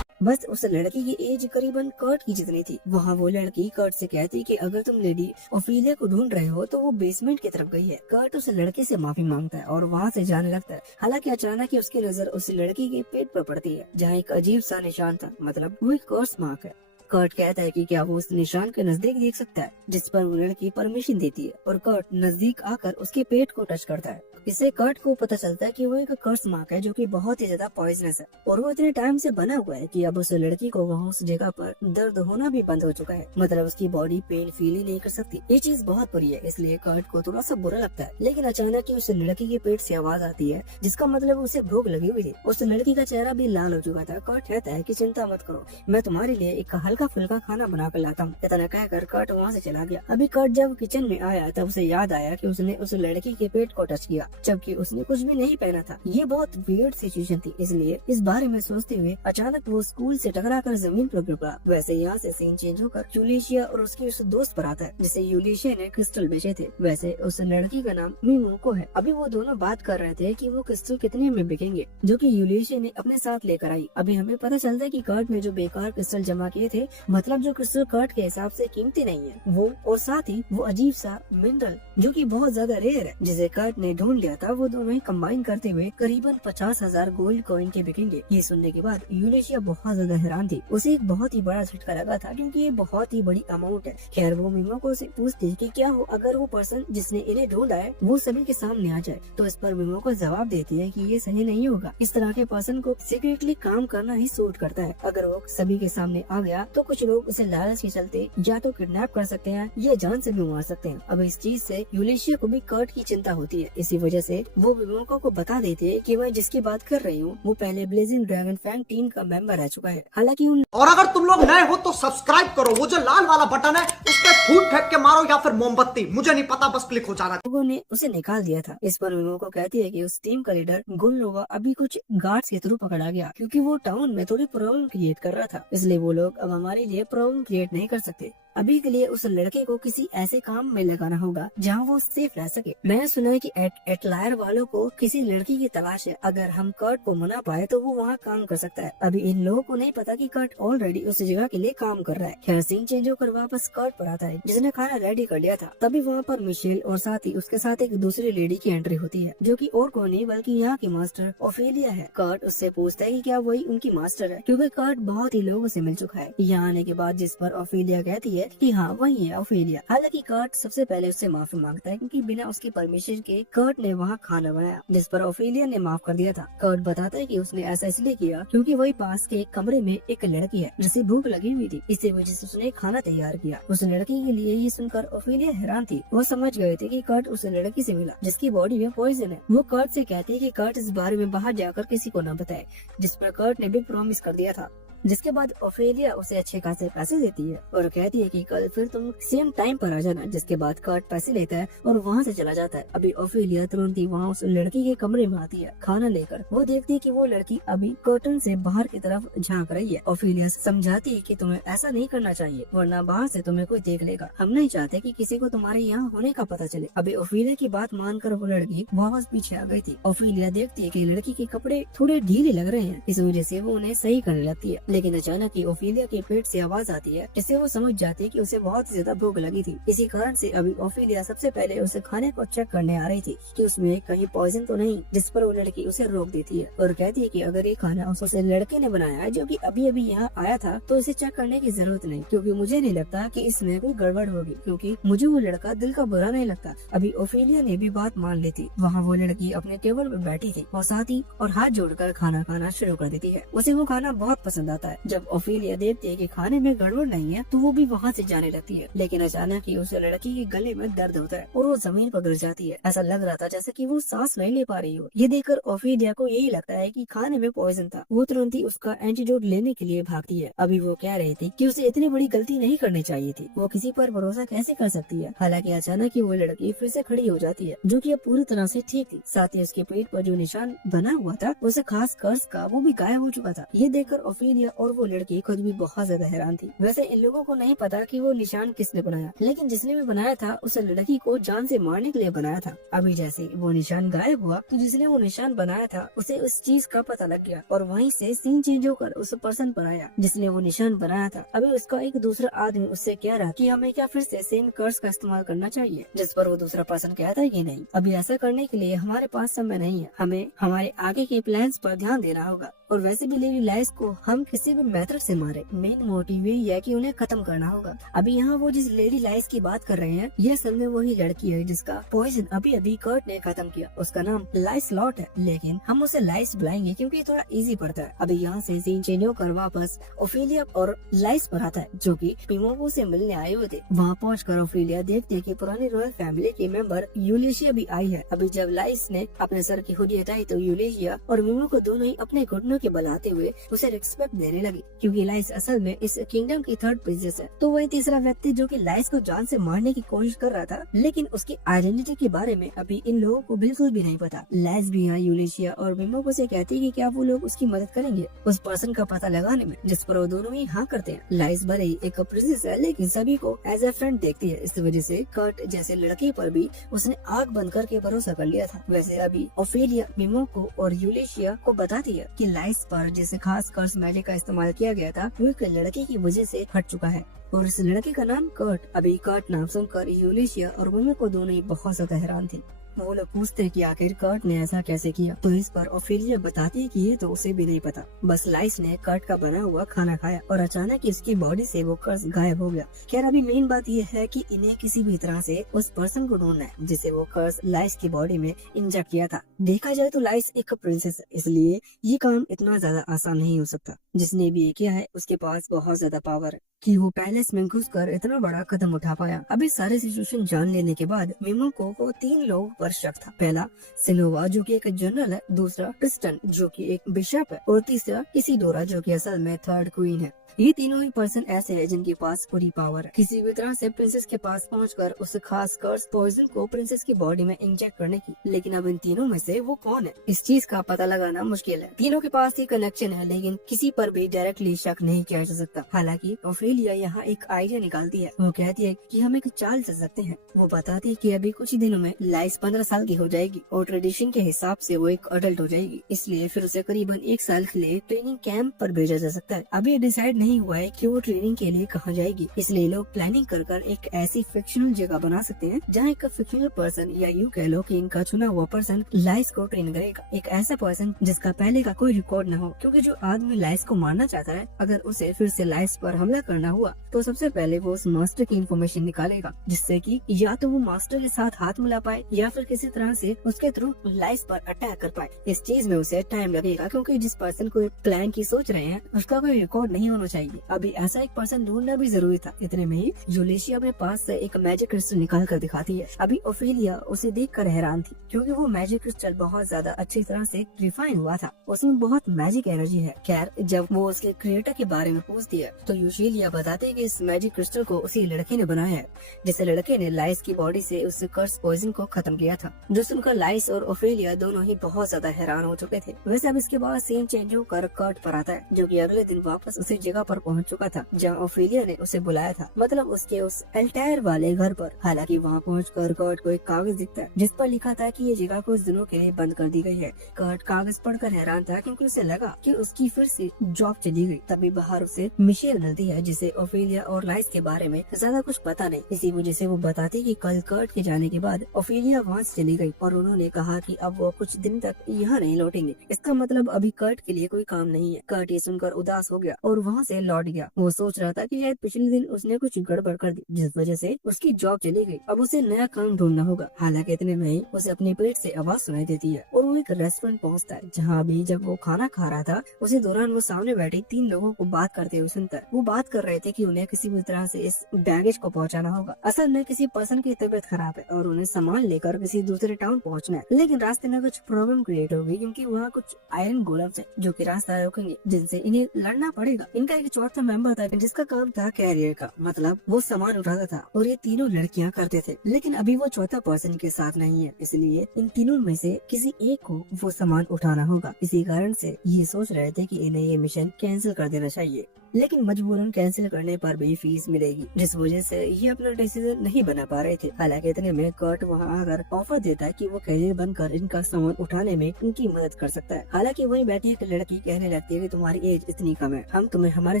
बस उस लड़की की एज करीबन कर्ट की जितनी थी। वहाँ वो लड़की कर्ट से कहती कि अगर तुम लेडी ओफेलिया को ढूंढ रहे हो तो वो बेसमेंट की तरफ गई है। कर्ट उस लड़के से माफी मांगता है और वहाँ से जाने लगता है। हालांकि अचानक ही उसकी नजर उस लड़की के पेट पर पड़ती है जहाँ एक अजीब सा निशान था, मतलब वो एक कर्स मार्क है। कर्ट कहता है कि क्या वो उस निशान के नजदीक देख सकता है, जिस पर वो लड़की परमिशन देती है और कर्ट नजदीक आकर उसके पेट को टच करता है। इससे कर्ट को पता चलता है कि वो एक कर्स मार्क है जो कि बहुत ही ज्यादा पॉइजनस है और वो इतने टाइम से बना हुआ है कि अब उस लड़की को वहाँ उस जगह पर दर्द होना भी बंद हो चुका है, मतलब उसकी बॉडी पेन फील ही नहीं कर सकती। ये चीज बहुत बुरी है, इसलिए कर्ट को थोड़ा सा बुरा लगता है। लेकिन अचानक ही उस लड़की के पेट से आवाज आती है जिसका मतलब उसे भूख लगी हुई थी। उस लड़की का चेहरा भी लाल हो चुका था। कर्ट कहता है कि चिंता मत करो, मैं तुम्हारे लिए एक हल्का फुल्का खाना बना कर लाता हूँ। इतना कहकर कर्ट वहाँ से चला गया। अभी कर्ट जब किचन में आया तब उसे याद आया कि उसने उस लड़की के पेट को टच किया जबकि उसने कुछ भी नहीं पहना था। ये बहुत वियर्ड सिचुएशन थी, इसलिए इस बारे में सोचते हुए अचानक वो स्कूल से टकराकर जमीन पर गिर पड़ा। वैसे यहाँ से सीन चेंज होकर यूलिशिया और उसके उस दोस्त पर आता है जिसे यूलिशिया ने क्रिस्टल बेचे थे। वैसे उस लड़की का नाम मिमोको है। अभी वो दोनों बात कर रहे थे कि वो क्रिस्टल कितने में बिकेंगे जो कि यूलिशिया ने अपने साथ लेकर आई। अभी हमें पता चलता है कि कर्ट ने जो बेकार क्रिस्टल जमा किए थे, मतलब जो क्रिस्टल कर्ट के हिसाब से कीमती नहीं है वो, और साथ ही वो अजीब सा मिनरल जो कि बहुत ज्यादा रेयर है जिसे कर्ट ने ढूंढ लिया था, वो दोनों कंबाइन करते हुए करीबन 50,000 गोल्ड कॉइन के बिकेंगे। ये सुनने के बाद यूलिशिया बहुत ज्यादा हैरान थी। उसे एक बहुत ही बड़ा झटका लगा था क्योंकि ये बहुत ही बड़ी अमाउंट है। खैर वो मिमोको से पूछती कि क्या हो अगर वो पर्सन जिसने इन्हें ढूंढा है वो सभी के सामने आ जाए, तो इस पर मिमोको जवाब देती है कि ये सही नहीं होगा। इस तरह के पर्सन को सीक्रेटली काम करना ही सूट करता है। अगर वो सभी के सामने आ गया तो कुछ लोग उसे लालच के चलते या तो किडनैप कर सकते हैं या जान से भी मार सकते हैं। अब इस चीज से यूलिशिया को भी कर्ट की चिंता होती है। इसी वजह से वो मिमोको को बता देते हैं कि मैं जिसकी बात कर रही हूँ वो पहले ब्लेजिंग ड्रैगन फैंग टीम का मेंबर रह चुका है। हालांकि उन और अगर तुम लोग नए हो तो सब्सक्राइब करो, वो जो लाल वाला बटन है उस पर फूट फेंक के मारो या फिर मोमबत्ती, मुझे नहीं पता, बस क्लिक हो जाना। लोगों ने उसे निकाल दिया था। इस पर मिमोको कहती है कि उस टीम का लीडर गुनलोवा अभी कुछ गार्ड्स के थ्रू पकड़ा गया क्योंकि वो टाउन में थोड़ी प्रॉब्लम क्रिएट कर रहा था, इसलिए वो लोग अब हमारे लिए प्रॉब्लम क्रिएट नहीं कर सकते। अभी के लिए उस लड़के को किसी ऐसे काम में लगाना होगा जहाँ वो सेफ रह सके। मैंने सुना है कि एटलायर वालों को किसी लड़की की तलाश है, अगर हम कर्ट को मना पाए तो वो वहाँ काम कर सकता है। अभी इन लोगों को नहीं पता कि कर्ट ऑलरेडी उस जगह के लिए काम कर रहा है। खैर सीन चेंज होकर वापस कर्ट पर आता है जिसने खाना रेडी कर लिया था। तभी वहाँ पर मिशेल और साथ ही उसके साथ एक दूसरी लेडी की एंट्री होती है जो कि और कोई नहीं बल्कि यहाँ की मास्टर ओफेलिया है। कर्ट उससे पूछता है कि क्या वही उनकी मास्टर है क्योंकि कर्ट बहुत ही लोगों से मिल चुका है यहाँ आने के बाद, जिस पर ओफेलिया कहती है कि हाँ वही है ओफेलिया। हालांकि कर्ट सबसे पहले उससे माफी मांगता है क्योंकि बिना उसके परमिशन के कर्ट ने वहाँ खाना बनाया, जिस पर ओफेलिया ने माफ कर दिया था। कर्ट बताता है कि उसने ऐसा इसलिए किया क्योंकि वही पास के कमरे में एक लड़की है जिसे भूख लगी हुई थी, इसी वजह से उसने खाना तैयार किया। उस लड़की के लिए ये सुनकर ओफेलिया हैरान थी। वो समझ गए थे कि कर्ट उस लड़की से मिला जिसकी बॉडी में पॉइजन है। वो कर्ट से कहती है कि कर्ट इस बारे में बाहर जाकर किसी को न बताए, जिस पर कर्ट ने भी प्रॉमिस कर दिया था। जिसके बाद ओफेलिया उसे अच्छे खासे पैसे देती है और कहती है कि कल फिर तुम सेम टाइम पर आ जाना। जिसके बाद कर्ट पैसे लेता है और वहाँ से चला जाता है। अभी ओफेलिया तुरंत ही वहाँ उस लड़की के कमरे में आती है खाना लेकर। वो देखती है कि वो लड़की अभी कर्टन से बाहर की तरफ झांक रही है। ओफेलिया समझाती है कि तुम्हें ऐसा नहीं करना चाहिए वरना बाहर से तुम्हें कोई देख लेगा। हम नहीं चाहते कि किसी को तुम्हारे यहाँ होने का पता चले। अभी ओफेलिया की बात मानकर वो लड़की वापस पीछे आ गई थी। ओफेलिया देखती है कि लड़की के कपड़े थोड़े ढीले लग रहे हैं, इस वजह से वो उन्हें सही करने लगती है। लेकिन अचानक ही ओफेलिया के पेट से आवाज आती है जिससे वो समझ जाती है कि उसे बहुत ज्यादा भूख लगी थी। इसी कारण से अभी ओफेलिया सबसे पहले उसे खाने को चेक करने आ रही थी कि उसमें कहीं पॉइजन तो नहीं, जिस पर वो लड़की उसे रोक देती है और कहती है कि अगर ये खाना उसे लड़के ने बनाया है जो कि अभी अभी यहाँ आया था तो इसे चेक करने की जरूरत नहीं, क्योंकि मुझे नहीं लगता कि इसमें कोई गड़बड़ होगी, क्योंकि मुझे वो लड़का दिल का बुरा नहीं लगता। अभी ओफेलिया ने भी बात मान ली थी। वहाँ वो लड़की अपने टेबल पर बैठी थी और साथ ही और हाथ जोड़कर खाना खाना शुरू कर देती है। उसे वो खाना बहुत पसंद आता है। जब ओफेलिया देखती है कि खाने में गड़बड़ नहीं है तो वो भी वहाँ से जाने लगती है। लेकिन अचानक ही उस लड़की के गले में दर्द होता है और वो जमीन पर गिर जाती है। ऐसा लग रहा था जैसे कि वो सांस नहीं ले पा रही हो। ये देखकर ओफेलिया को यही लगता है कि खाने में पॉइजन था। वो तुरंत ही उसका एंटीडोट लेने के लिए भागती है। अभी वो कह रही थी कि उसे इतनी बड़ी गलती नहीं करनी चाहिए थी, वो किसी पर भरोसा कैसे कर सकती है। हालांकि अचानक ही वो लड़की फिर से खड़ी हो जाती है जो कि अब पूरी तरह से ठीक थी। साथ ही उसके पेट पर जो निशान बना हुआ था उसे खास कर्ज का वो भी गायब हो चुका था। ये देखकर ओफेलिया और वो लड़की खुद भी बहुत ज्यादा हैरान थी। वैसे इन लोगों को नहीं पता कि वो निशान किसने बनाया, लेकिन जिसने भी बनाया था उस लड़की को जान से मारने के लिए बनाया था। अभी जैसे वो निशान गायब हुआ तो जिसने वो निशान बनाया था उसे उस चीज का पता लग गया और वहीं से सीन चेंज होकर उस पर्सन पर आया जिसने वो निशान बनाया था। अभी उसका एक दूसरा आदमी उससे कह रहा कि हमें क्या फिर से सेम कर्ज का इस्तेमाल करना चाहिए, जिस पर वो दूसरा पर्सन कहता है कि नहीं, अभी ऐसा करने के लिए हमारे पास समय नहीं है, हमें हमारे आगे के प्लान्स पर ध्यान देना होगा। और वैसे भी लेडी लाइस को हम किसी भी मेथड से मारे, मेन मोटिव यही है कि उन्हें खत्म करना होगा। अभी यहाँ वो जिस लेडी लाइस की बात कर रहे हैं ये असल में वही लड़की है जिसका पॉइजन अभी अभी कर्ट ने खत्म किया। उसका नाम लाइस लॉट है, लेकिन हम उसे लाइस बुलाएंगे क्योंकि ये थोड़ा इजी पड़ता है। अभी यहाँ से सीन चेंज होकर वापस ओफेलिया और लाइस पर आता है जो कि पिमोको से मिलने आए हुए थे। वहाँ पहुंचकर ओफेलिया देखते हैं कि पुरानी रॉयल फैमिली के मेंबर यूलेशिया भी आई है। अभी जब लाइस ने अपने सर की हुडी हटाई तो यूलेशिया और मिमोको दोनों ही अपने घुटनों के बल आते हुए उसे रिस्पेक्ट देने लगी, क्योंकि लाइस असल में इस किंगडम की थर्ड प्रिंसेस है। तो वही तीसरा व्यक्ति जो कि लाइस को जान से मारने की कोशिश कर रहा था, लेकिन उसकी आइडेंटिटी के बारे में अभी इन लोगों को बिल्कुल भी नहीं पता। लाइस भी यहाँ यूलेशिया और मिमोको से कहती है कि क्या वो लोग उसकी मदद करेंगे उस पर्सन का पता लगाने में, जिस पर वो दोनों ही हाँ करते हैं। लाइस भले ही एक प्रिंसेस है लेकिन सभी को एज ए फ्रेंड देखती है। इस वजह से कर्ट जैसे लड़के पर भी उसने आग बंद करके भरोसा कर लिया था। वैसे अभी ओफेलिया मिमोको और यूलेशिया को बताती है कि लाइस पर जिसे खास कर्ज मैजिक का इस्तेमाल किया गया था वो एक लड़के की वजह से हट चुका है और इस लड़के का नाम कर्ट। अभी कर्ट नाम सुनकर यूलेशिया और मिमोको दोनों ही बहुत ज्यादा हैरान थी। वो लोग पूछते हैं कि आखिर कर्ट ने ऐसा कैसे किया, तो इस पर ओफेलिया बताती है कि ये तो उसे भी नहीं पता, बस लाइस ने कर्ट का बना हुआ खाना खाया और अचानक इसकी बॉडी से वो कर्ज गायब हो गया। खैर अभी मेन बात ये है कि इन्हें किसी भी तरह से उस पर्सन को ढूंढना है जिसे वो कर्ज लाइस की बॉडी में इंजेक्ट किया था। देखा जाए तो लाइस एक प्रिंसेस है, इसलिए ये काम इतना ज्यादा आसान नहीं हो सकता। जिसने भी ये किया है उसके पास बहुत ज्यादा पावर है कि वो पैलेस में घुसकर इतना बड़ा कदम उठा पाया। अभी सारे सिचुएशन जान लेने के बाद मिमोको को 3 लोगों पर शक था। पहला सिनोवा जो कि एक जनरल है, दूसरा क्रिस्टन जो कि एक बिशप है और तीसरा इसिडोरा जो कि असल में थर्ड क्वीन है। ये तीनों ही पर्सन ऐसे हैं जिनके पास पूरी पावर है किसी भी तरह से प्रिंसेस के पास पहुंचकर उस खास कर्स पॉइजन को प्रिंसेस की बॉडी में इंजेक्ट करने की। लेकिन अब इन तीनों में से वो कौन है इस चीज का पता लगाना मुश्किल है। तीनों के पास ही कनेक्शन है लेकिन किसी पर भी डायरेक्टली शक नहीं किया जा सकता। हालांकि ओफेलिया यहाँ एक आइडिया निकालती है। वो कहती है कि हम एक चाल चल सकते हैं। वो बताती है कि अभी कुछ ही दिनों में लाइस 15 साल की हो जाएगी और ट्रेडिशन के हिसाब से वो एक अडल्ट हो जाएगी, इसलिए फिर उसे करीबन 1 साल के लिए ट्रेनिंग कैंप पर भेजा जा सकता है। अभी डिसाइड नहीं हुआ है कि वो ट्रेनिंग के लिए कहाँ जाएगी, इसलिए लोग प्लानिंग कर एक ऐसी फिक्शनल जगह बना सकते हैं जहाँ एक फिक्शनल पर्सन या यूँ कह लो कि इनका चुना हुआ पर्सन लाइस को ट्रेन करेगा। एक ऐसा पर्सन जिसका पहले का कोई रिकॉर्ड न हो, क्योंकि जो आदमी लाइस को मारना चाहता है अगर उसे फिर से लाइस पर हमला करना हुआ तो सबसे पहले वो उस मास्टर की इन्फॉर्मेशन निकालेगा, जिससे कि या तो वो मास्टर के साथ हाथ मिला पाए या फिर किसी तरह से उसके थ्रू लाइस पर अटैक कर पाए। इस चीज में उसे टाइम लगेगा क्योंकि जिस पर्सन को प्लान की सोच रहे हैं उसका कोई रिकॉर्ड नहीं होना चाहिए। अभी ऐसा एक पर्सन ढूंढना भी जरूरी था। इतने में ही यूलिशिया अपने पास से एक मैजिक क्रिस्टल निकाल कर दिखाती है। अभी ओफेलिया उसे देखकर हैरान थी, क्योंकि वो मैजिक क्रिस्टल बहुत ज्यादा अच्छी तरह से रिफाइन हुआ था। उसमें बहुत मैजिक एनर्जी है। खैर, जब वो उसके क्रिएटर के बारे में पूछती है तो यूशिलिया बताते हैं कि इस मैजिक क्रिस्टल को उसी लड़के ने बनाया है, जिसे लड़के ने लाइस की बॉडी से उस कर्स पॉइजन को खत्म किया था। जो सुनकर लाइस और ओफेलिया दोनों ही बहुत ज्यादा हैरान हो चुके थे। वैसे अब इसके बाद सीन चेंज होकर कर्ट पर आता है, जो कि अगले दिन वापस उसी जगह पर पहुंच चुका था जहां ओफेलिया ने उसे बुलाया था, मतलब उसके उस एल्टायर वाले घर पर। हालांकि वहां पहुंचकर कर्ट को एक कागज दिखता है जिस पर लिखा था कि ये जगह कुछ दिनों के लिए बंद कर दी गई है। कर्ट कागज पढ़कर हैरान था, क्योंकि उसे लगा कि उसकी फिर से जॉब चली गई। तभी बाहर उसे मिशेल मिलती है, जिसे ओफेलिया और लाइस के बारे में ज्यादा कुछ पता नहीं। इसी वजह से वो बताती कि कल कर्ट के जाने के बाद ओफेलिया वहाँ से चली गई और उन्होंने कहा कि अब वो कुछ दिन तक यहाँ नहीं लौटेंगे। इसका मतलब अभी कर्ट के लिए कोई काम नहीं है। कर्ट ये सुनकर उदास हो गया और वहाँ से लौट गया। वो सोच रहा था कि शायद पिछले दिन उसने कुछ गड़बड़ कर दी, जिस वजह से उसकी जॉब चली गई। अब उसे नया काम ढूंढना होगा। हालांकि इतने में ही उसे अपने पेट से आवाज सुनाई देती है और वो एक रेस्टोरेंट पहुँचता है, जहाँ अभी जब वो खाना खा रहा था उसी दौरान वो सामने बैठे 3 लोगों को बात करते हुए सुनता है। वो बात कर रहे थे कि उन्हें किसी भी तरह से इस बैगेज को पहुंचाना होगा। असल में किसी पर्सन की तबीयत खराब है और उन्हें सामान लेकर किसी दूसरे टाउन पहुंचना है, लेकिन रास्ते में कुछ प्रॉब्लम क्रिएट होगी, क्योंकि वहाँ कुछ आयरन गोलम्स हैं जो कि रास्ता रोकेंगे, जिनसे इन्हें लड़ना पड़ेगा। इनका एक चौथा मेंबर था जिसका काम था कैरियर का, मतलब वो सामान उठाता था और ये तीनों लड़कियां करते थे। लेकिन अभी वो चौथा पर्सन के साथ नहीं है, इसलिए इन तीनों में से किसी एक को वो सामान उठाना होगा। इसी कारण से ये सोच रहे थे कि इन्हें ये मिशन कैंसिल कर देना चाहिए, लेकिन मजबूरन कैंसिल करने पर भी फीस मिलेगी, जिस वजह से ये अपना डिसीजन नहीं बना पा रहे थे। हालांकि इतने में कर्ट वहाँ आकर ऑफर देता है कि वो कैरियर बनकर इनका सामान उठाने में उनकी मदद कर सकता है। हालांकि वहीं बैठी एक लड़की कहने लगती है कि तुम्हारी एज इतनी कम है, हम तुम्हें हमारे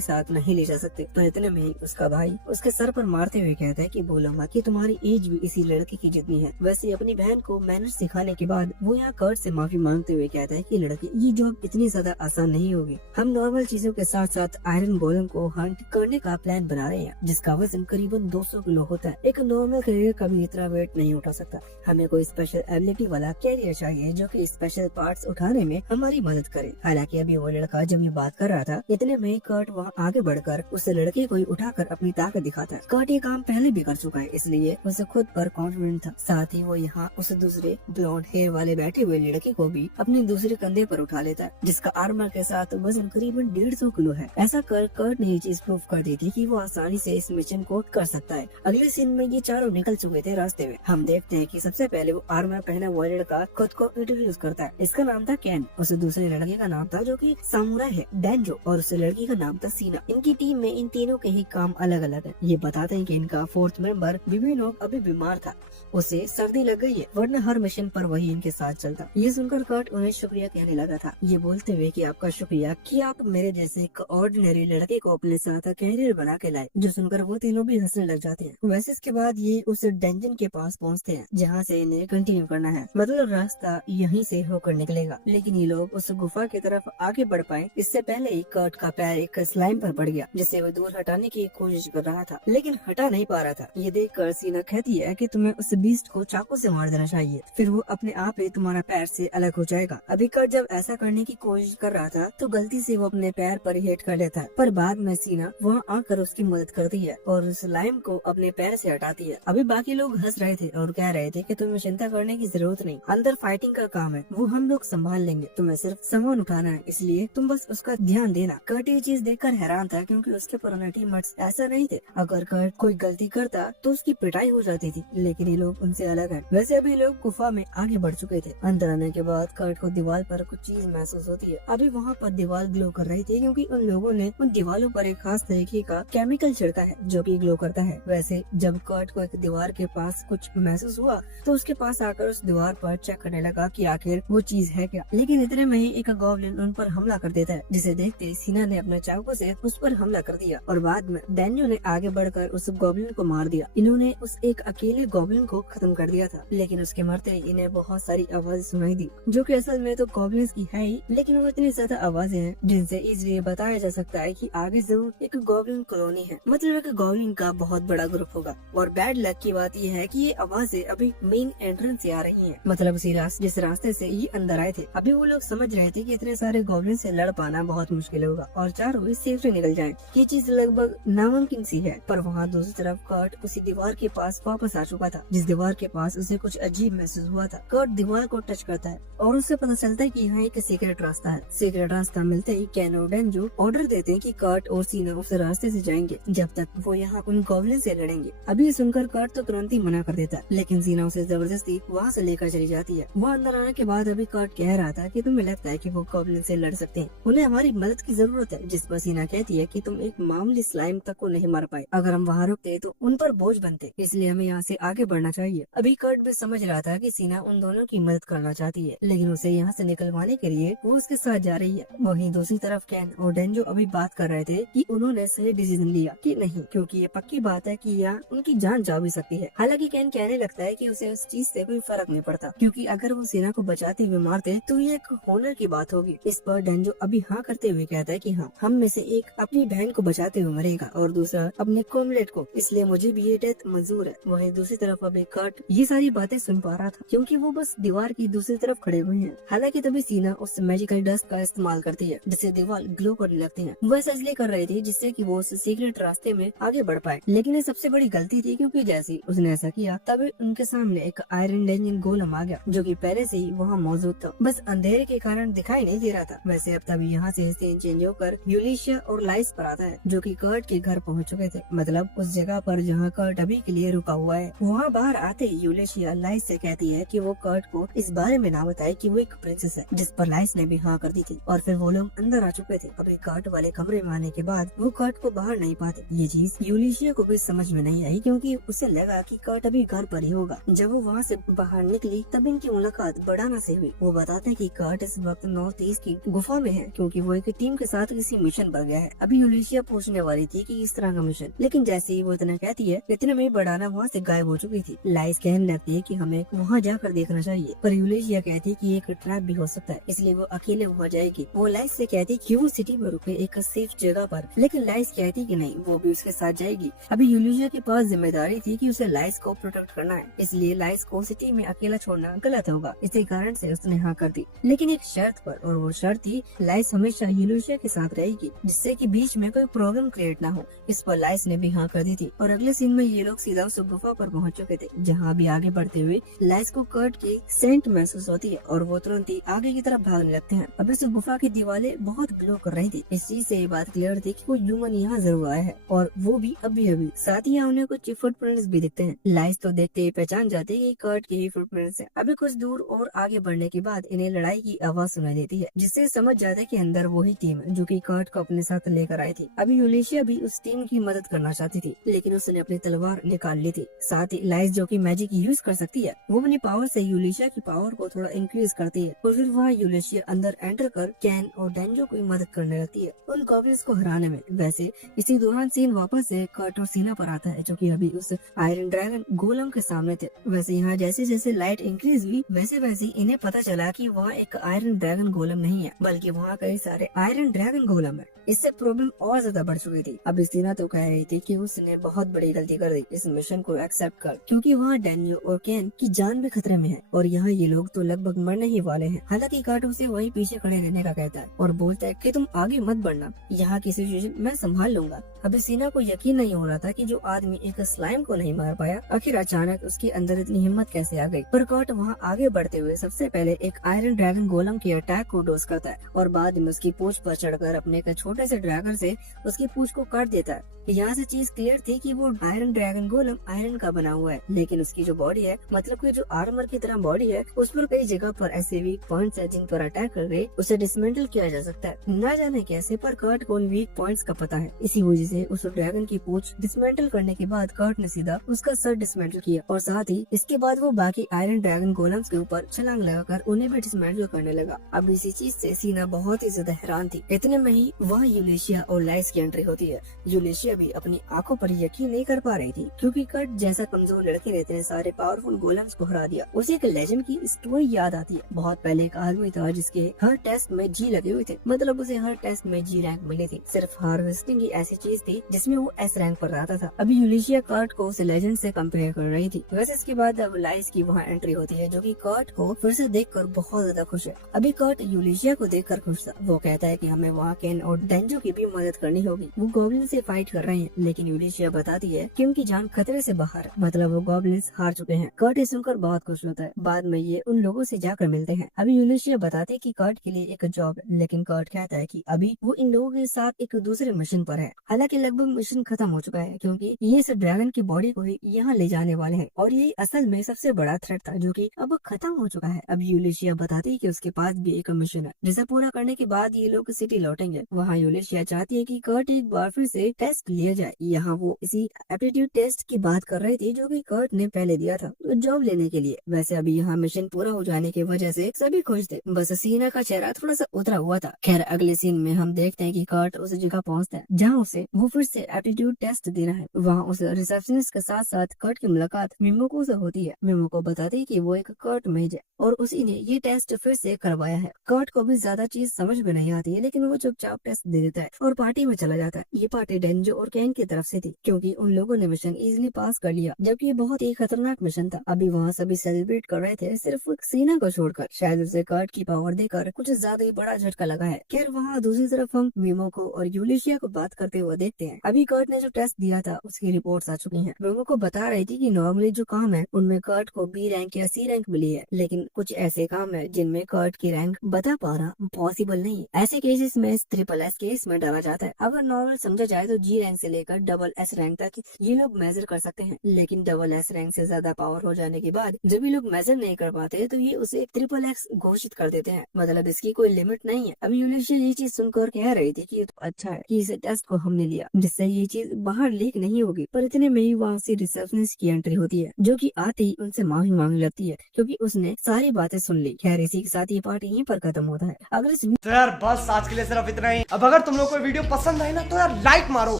साथ नहीं ले जा सकते। पर इतने में ही उसका भाई उसके सर पर मारते हुए कहता है कि बोलो मत कि तुम्हारी एज भी इसी लड़के की जितनी है। वैसे अपनी बहन को मैनर्स सिखाने के बाद वो यहाँ कर्ट से माफी मांगते हुए कहता है कि लड़की, ये जॉब इतनी ज्यादा आसान नहीं होगी। हम नॉर्मल चीजों के साथ साथ आयरन गोलम को हंट करने का प्लान बना रहे हैं, जिसका वजन करीबन 200 किलो होता है। एक नॉर्मल कैरियर कभी इतना वेट नहीं उठा सकता। हमें कोई स्पेशल एबिलिटी वाला कैरियर चाहिए जो कि स्पेशल पार्ट्स उठाने में हमारी मदद करे। हालांकि अभी वो लड़का जब ये बात कर रहा था, इतने में कर्ट वहाँ आगे बढ़कर उस लड़के को उठाकर अपनी ताकत दिखाता है। कर्ट ये काम पहले भी कर चुका है, इसलिए उसे खुद पर कॉन्फिडेंट था। साथ ही वो यहाँ उस दूसरे ब्लॉन्ड हेयर वाले बैठे हुए लड़के को भी अपने दूसरे कंधे पर उठा लेता है, जिसका आर्मर के साथ वजन करीबन 150 किलो है। ऐसा कर कर्ट ने ये चीज प्रूव कर दी थी कि वो आसानी से इस मिशन को कर सकता है। अगले सीन में ये चारों निकल चुके थे। रास्ते में हम देखते हैं कि सबसे पहले वो आर्मर पहना हुआ लड़का खुद को इंट्रोड्यूस करता है। इसका नाम था कैन। उस दूसरे लड़के का नाम था जो कि सामुराई है, डेंजो, और उस लड़की का नाम था सीना। इनकी टीम में इन तीनों के ही काम अलग अलग है। ये बताते हैं कि इनका 4th मेंबर बिबिनो अभी बीमार था, उसे सर्दी लग गई है, वरना हर मिशन पर वही इनके साथ चलता। ये सुनकर कर्ट उन्हें शुक्रिया कहने लगा था, ये बोलते हुए कि आपका शुक्रिया कि आप मेरे जैसे एक ऑर्डिनरी लड़के को अपने साथ कैरियर बना के लाए। जो सुनकर वो तीनों भी हंसने लग जाते हैं। वैसे इसके बाद ये उस डंजन के पास पहुंचते हैं जहां से इन्हें कंटिन्यू करना है, मतलब रास्ता यहीं से होकर निकलेगा। लेकिन ये लोग उस गुफा की तरफ आगे बढ़ पाए इससे पहले ही कर्ट का पैर एक स्लाइम पर पड़ गया, जिससे वो दूर हटाने की कोशिश कर रहा था, लेकिन हटा नहीं पा रहा था। ये देखकर सीना कहती है कि तुम्हें उस बीस्ट को चाकू से मार देना चाहिए, फिर वो अपने आप ही तुम्हारा पैर से अलग हो जाएगा। अभी कर्ट जब ऐसा करने की कोशिश कर रहा था तो गलती से वो अपने पैर पर हिट कर लेता है, पर बाद में सीना वहाँ आकर उसकी मदद करती है और उस स्लाइम को अपने पैर से हटाती है। अभी बाकी लोग हंस रहे थे और कह रहे थे कि तुम्हें चिंता करने की जरूरत नहीं, अंदर फाइटिंग का काम है, वो हम लोग संभाल लेंगे, तुम्हें सिर्फ सामान उठाना है, इसलिए तुम बस उसका ध्यान देना। कर्ट ये चीज देखकर हैरान था, क्योंकि उसके पुराने टीममेट्स ऐसा नहीं थे। अगर कर्ट कोई गलती करता तो उसकी पिटाई हो जाती थी, लेकिन ये लोग उनसे अलग है। वैसे अभी लोग गुफा में आगे बढ़ चुके थे। अंदर आने के बाद कर्ट को दीवार पर कुछ चीज महसूस होती है। अभी वहाँ पर दीवार ग्लो कर रही थी, क्योंकि उन लोगों ने उन दीवारों पर एक खास तरीके का केमिकल छिड़का है जो कि ग्लो करता है। वैसे जब कर्ट को एक दीवार के पास कुछ महसूस हुआ तो उसके पास आकर उस दीवार पर चेक करने लगा कि आखिर वो चीज है क्या। लेकिन इतने में ही एक गॉब्लिन उन पर हमला कर देता है, जिसे देखते ही सीना ने अपने चाकू से उस पर हमला कर दिया और बाद में डैनियो ने आगे बढ़कर उस गॉब्लिन को मार दिया। इन्होंने उस एक अकेले गॉब्लिन को खत्म कर दिया था, लेकिन उसके मरते ही इन्हें बहुत सारी आवाजें सुनाई दी, जो कि असल में तो गॉब्लिन्स की है ही, लेकिन वो इतनी ज्यादा आवाजें हैं जिनसे इजीली बताया जा सकता है कि आगे जरूर एक गॉब्लिन कॉलोनी है, मतलब एक गॉब्लिन का बहुत बड़ा ग्रुप होगा। और बैड लक की बात यह है कि ये आवाजें अभी मेन एंट्रेंस से आ रही हैं, मतलब उसी जिस रास्ते से ये अंदर आए थे। अभी वो लोग समझ रहे थे कि इतने सारे गॉब्लिन से लड़ पाना बहुत मुश्किल होगा और चारों ही सेफ से निकल जाएं। ये चीज लगभग नामुमकिन सी है। पर वहाँ दूसरी तरफ कर्ट उसी दीवार के पास वापस आ चुका था, जिस दीवार के पास उसे कुछ अजीब महसूस हुआ था। कर्ट दीवार को टच करता है और उसे पता चलता है कि यहाँ एक सीक्रेट रास्ता है। सीक्रेट रास्ता मिलते ही कैन और डेंजो ऑर्डर देते हैं कि कर्ट और सीना उस रास्ते से जाएंगे जब तक वो यहाँ उन गॉब्लिन से लड़ेंगे। अभी ये सुनकर कर्ट तो तुरंत ही मना कर देता है, लेकिन सीना उसे जबरदस्ती वहाँ से लेकर चली जाती है। वहाँ अंदर आने के बाद अभी कर्ट कह रहा था कि तुम्हें लगता है कि वो गॉब्लिन से लड़ सकते हैं, उन्हें हमारी मदद की जरूरत है। जिस पर सीना कहती है कि तुम एक मामूली स्लाइम तक को नहीं मार पाए, अगर हम वहाँ रुकते तो उन पर बोझ बनते, इसलिए हमें यहाँ से आगे बढ़ना चाहिए। अभी कर्ट भी समझ रहा था कि सीना उन दोनों की मदद करना चाहती है, लेकिन उसे यहाँ से निकलवाने के लिए वो उसके साथ जा रही है। वहीं दूसरी तरफ कैन और डेंजो अभी बात कर रहे थे कि उन्होंने सही डिसीजन लिया कि नहीं, क्योंकि ये पक्की बात है कि यहाँ उनकी जान जा भी सकती है। हालांकि कैन कहने लगता है कि उसे उस चीज से कोई फर्क नहीं पड़ता, क्योंकि अगर वो सीना को बचाते हुए मारते तो ये एक होनर की बात होगी। इस पर डेंजो अभी हाँ करते हुए कहता है कि हाँ, हम में से एक अपनी बहन को बचाते हुए मरेगा और दूसरा अपने कोमलेट को, इसलिए मुझे भी ये डेथ मंजूर है। वहीं दूसरी तरफ अभी कर्ट ये सारी बातें सुन पा रहा था, क्योंकि वो बस दीवार की दूसरी तरफ खड़े हुए हैं। हालांकि तभी सीना उस मैजिकल डस्ट का इस्तेमाल करती है जिससे दीवार ग्लो करने लगती है। वो ऐसा इसलिए कर रही थी जिससे कि वो उस सीक्रेट रास्ते में आगे बढ़ पाए, लेकिन ये सबसे बड़ी गलती थी, क्योंकि जैसे उसने ऐसा किया तभी उनके सामने एक आयरन डेंजन गोलम आ गया, जो कि पहले से ही वहाँ मौजूद था, बस अंधेरे के कारण दिखाई नहीं दे रहा था। वैसे अब तभी यहाँ से सीन चेंज होकर यूलिशिया और लाइस पर आता है, जो कि कर्ट के घर पहुँच चुके थे, मतलब उस जगह पर जहाँ कर्ट अभी के लिए रुका हुआ है। वहाँ बाहर आते ही यूलिशिया लाइस से कहती है कि वो कर्ट को इस बारे में ना बताए कि वो एक प्रिंसेस है, जिस पर लाइस ने भी हाँ कर दी थी। और फिर वो लोग अंदर आ चुके थे। अभी कर्ट वाले कमरे में आने के बाद वो कर्ट को बाहर नहीं पाते। ये चीज यूलिशिया को भी समझ में नहीं आई, क्योंकि उसे लगा कि कर्ट अभी घर पर ही होगा। जब वो वहाँ से बाहर निकली तब इनकी मुलाकात बढ़ाना से हुई। वो बताते हैं कि कर्ट इस वक्त नॉर्थ ईस्ट की गुफा में है, क्योंकि वो एक टीम के साथ किसी मिशन पर गया है। अभी यूलिशिया पूछने वाली थी कि इस तरह का मिशन, लेकिन जैसे ही वो इतना कहती है इतने में बढ़ाना वहाँ से गायब हो चुकी थी। लाइस कहने लगती है कि हमें वहाँ जाकर देखना चाहिए, पर यूलिशिया कहती है कि एक ट्रैप भी हो सकता है, इसलिए वो अकेले वहाँ जाएगी। वो लाइस से कहती कि वो सिटी में रुके एक सेफ जगह पर, लेकिन लाइस कहती कि नहीं, वो भी उसके साथ जाएगी। अभी यूलिशिया के पास जिम्मेदारी थी कि उसे लाइस को प्रोटेक्ट करना है, इसलिए लाइस को सिटी में अकेला छोड़ना गलत होगा। इसी कारण से उसने हाँ कर दी, लेकिन एक शर्त पर, और वो शर्त थी लाइस हमेशा यूलिशिया के साथ रहेगी, जिससे कि बीच में कोई प्रॉब्लम क्रिएट ना हो। इस पर लाइस ने भी हाँ कर दी थी। और अगले सीन में ये लोग सीधा उस गुफा पर पहुंच चुके थे, जहाँ भी आगे बढ़ते हुए लाइस को कर्ट की सेंट महसूस होती है और वो तुरंत ही आगे की तरफ भागने लगते हैं। अब इस गुफा की दीवारें बहुत ग्लो कर रही थी। इस चीज से ये बात क्लियर थी कि कोई ह्यूमन यहाँ जरूर आया है, और वो भी अभी अभी। साथ ही यहाँ उन्हें कुछ फुटप्रिंट्स भी दिखते हैं। लाइस तो देखते ही पहचान जाती है कि कर्ट के ही फुटप्रिंट्स हैं। अभी कुछ दूर और आगे बढ़ने के बाद इन्हें लड़ाई की आवाज सुनाई देती है, जिससे समझ जाते हैं कि अंदर वही टीम है जो कि कर्ट को अपने साथ लेकर आई थी। अभी यूलिशिया भी उस टीम की मदद करना चाहती थी, लेकिन उसने अपनी तलवार निकाल ली थी। साथ ही लाइस, जो कि मैजिक यूज कर सकती है, वो अपनी पावर से यूलिशिया की पावर को थोड़ा इंक्रीज करती है। और फिर वहाँ यूलिशिया अंदर एंटर कर कैन और डेंजो की मदद करने लगती है उन गॉब्लिन्स को हराने में। वैसे इसी दौरान सीन वापस से कर्ट और सीना पर आता है, जो कि अभी उस आयरन ड्रैगन गोलम के सामने थे। वैसे यहाँ जैसे जैसे लाइट इंक्रीज हुई वैसे वैसे इन्हें पता चला कि वहाँ एक आयरन ड्रैगन गोलम नहीं है, बल्कि वहाँ कई सारे आयरन ड्रैगन गोलम है। इससे प्रॉब्लम और ज्यादा बढ़ चुकी थी। अब सीना तो कह रही थी कि उसने बहुत बड़ी गलती कर दी इस मिशन को एक्सेप्ट कर, क्योंकि वहाँ डेनियो और कैन की जान भी खतरे में है और यहाँ ये लोग तो लगभग मरने ही वाले हैं। हालांकि कर्ट उसे वहीं पीछे खड़े रहने का कहता है और बोलता है कि तुम आगे मत बढ़ना, यहाँ की सिचुएशन मैं संभाल लूंगा। अभी सीना को यकीन नहीं हो रहा था कि जो आदमी एक स्लाइम को नहीं मार पाया, आखिर अचानक उसके अंदर इतनी हिम्मत कैसे आ गई। पर कर्ट वहाँ आगे बढ़ते हुए सबसे पहले एक आयरन ड्रैगन गोलम के अटैक को डोज करता है और बाद में उसकी पूंछ पर चढ़कर अपने एक छोटे से ड्रैगन से उसकी पूंछ को काट देता है। यहाँ से चीज क्लियर थी कि वो आयरन ड्रैगन गोलम आयरन का बना हुआ है, लेकिन उसकी जो बॉडी है, मतलब कि जो आर्मर की तरह बॉडी है, उस पर कई जगह पर ऐसे वीक पॉइंट्स है जिन पर अटैक करके उसे डिसमेंटल किया जा सकता है। न जाने कैसे, पर कर्ट को उन वीक पॉइंट्स का पता है। इसी वजह से उस ड्रैगन की पूंछ डिसमेंटल करने के बाद कर्ट ने सीधा उसका सर डिसमेंटल किया और साथ ही इसके बाद वो बाकी आयरन ड्रैगन गोलम्स के ऊपर छलांग लगाकर उन्हें भी डिसमेंटल करने लगा। अब इसी चीज से सीना बहुत ही ज्यादा हैरान थी। इतने में ही वहाँ यूलिशिया और लाइस की एंट्री होती है। यूलिशिया यूलिशिया भी अपनी आंखों पर यकीन नहीं कर पा रही थी, क्योंकि कर्ट जैसा कमजोर लड़के रहते हैं सारे पावरफुल गोलेम्स को हरा दिया। उसे एक लेजेंड की स्टोरी याद आती है। बहुत पहले एक आदमी था जिसके हर टेस्ट में जी लगे हुए थे, मतलब उसे हर टेस्ट में जी रैंक मिली थी। सिर्फ हार्वेस्टिंग ही ऐसी चीज थी जिसमें वो एस रैंक पर रहता था। अभी यूलिशिया कर्ट को उस लेजेंड से कंपेयर कर रही थी। वैसे इसके बाद अब लाइस की वहाँ एंट्री होती है, जो कि कर्ट को फिर से देखकर बहुत ज्यादा खुश है। अभी कर्ट यूलिशिया को देखकर खुश था। वो कहता है कि हमें वहाँ केन और डेंजो की भी मदद करनी होगी। वो गॉब्लिन से फाइट कर रहे हैं, लेकिन यूलिशिया बताती है कि उनकी जान खतरे से बाहर है, मतलब वो गॉब्लिन्स हार चुके हैं। कर्ट ये सुनकर बहुत खुश होता है। बाद में ये उन लोगों से जाकर मिलते हैं। अभी यूलिशिया बताते हैं कि कर्ट के लिए एक जॉब है, लेकिन कर्ट कहता है कि अभी वो इन लोगों के साथ एक दूसरे मिशन पर है। हालांकि लगभग मिशन खत्म हो चुका है, क्योंकि ये इस ड्रैगन की बॉडी को ही यहाँ ले जाने वाले हैं, और ये असल में सबसे बड़ा थ्रेट था जो कि अब खत्म हो चुका है। अब यूलिशिया बताती है कि उसके पास भी एक मिशन है, जिसे पूरा करने के बाद ये लोग सिटी लौटेंगे। वहाँ यूलिशिया चाहती है कि कर्ट एक बार फिर से टेस्ट लिया जाए। यहाँ वो इसी एप्टीट्यूड टेस्ट की बात कर रही थी जो कि कर्ट ने पहले दिया था जॉब लेने के लिए। वैसे अभी यहाँ मिशन पूरा हो जाने की वजह से सभी खुश थे, बस सीना का चेहरा थोड़ा सा उतरा हुआ था। खैर अगले सीन में हम देखते हैं कि कर्ट उस जगह पहुँचता है जहाँ उसे वो फिर से एप्टीट्यूड टेस्ट देना है। वहाँ उस रिसेप्शनिस्ट के साथ साथ कर्ट की मुलाकात मिमोको से होती है। मिमोको बताती है कि वो एक कर्ट मेज है और उसी ने ये टेस्ट फिर से करवाया है। कर्ट को भी ज्यादा चीज समझ में नहीं आती है, लेकिन वो चुपचाप टेस्ट दे देता है और पार्टी में चला जाता है। ये पार्टी डेंजो और कैन की तरफ से थी, क्योंकि उन लोगों ने मिशन इजीली पास कर लिया, जबकि ये बहुत ही खतरनाक मिशन था। अभी वहाँ सभी सेलिब्रेट कर रहे थे, सिर्फ सीना को छोड़कर। शायद उसे कर्ट की पावर देकर कुछ ज्यादा ही बड़ा झटका लगा है। खैर वहाँ दूसरी तरफ हम मिमोको और यूलिशिया को बात करते हुए देखते हैं। अभी कर्ट ने जो टेस्ट दिया था उसकी रिपोर्ट्स आ चुकी हैं। मिमोको बता रही थी कि नॉर्मली जो काम है उनमें कर्ट को बी रैंक या सी रैंक मिली है, लेकिन कुछ ऐसे काम है जिनमें कर्ट की रैंक बता पाना पॉसिबल नहीं। ऐसे केसेस में ट्रिपल एस केस में डाला जाता है। अगर नॉर्मल समझा जाए तो जी रैंक से लेकर डबल एस रैंक तक ये लोग मेजर कर सकते हैं, लेकिन डबल एस रैंक से ज्यादा पावर हो जाने के बाद जब ये लोग मेजर नहीं कर पाते तो ये उसे ट्रिपल एक्स घोषित कर देते हैं, मतलब इसकी कोई लिमिट नहीं है। अभी यूलिशिया ये चीज सुनकर कह रही थी कि ये तो अच्छा है कि इस टेस्ट को हमने लिया, जिससे ये चीज बाहर लीक नहीं होगी। पर इतने में ही वहाँ से रिसेप्शनिस्ट की एंट्री होती है, जो कि आते ही उनसे माफी मांगने लगती है, क्योंकि उसने सारी बातें सुन ली। खैर इसी के साथ ये पार्टी यहीं पर खत्म होता है। अगर इस तो यार बस आज के लिए सिर्फ इतना ही। अब अगर तुम लोग को वीडियो पसंद आई ना तो यार लाइक मारो,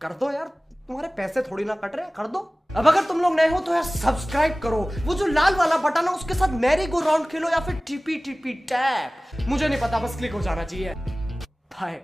कर दो यार, तुम्हारे पैसे थोड़ी ना कट रहे हैं, कर दो। अब अगर तुम लोग नए हो तो यार सब्सक्राइब करो, वो जो लाल वाला बटन है उसके साथ मैरी गो राउंड खेलो या फिर टीपी टीपी टैप, मुझे नहीं पता, बस क्लिक हो जाना चाहिए। बाय।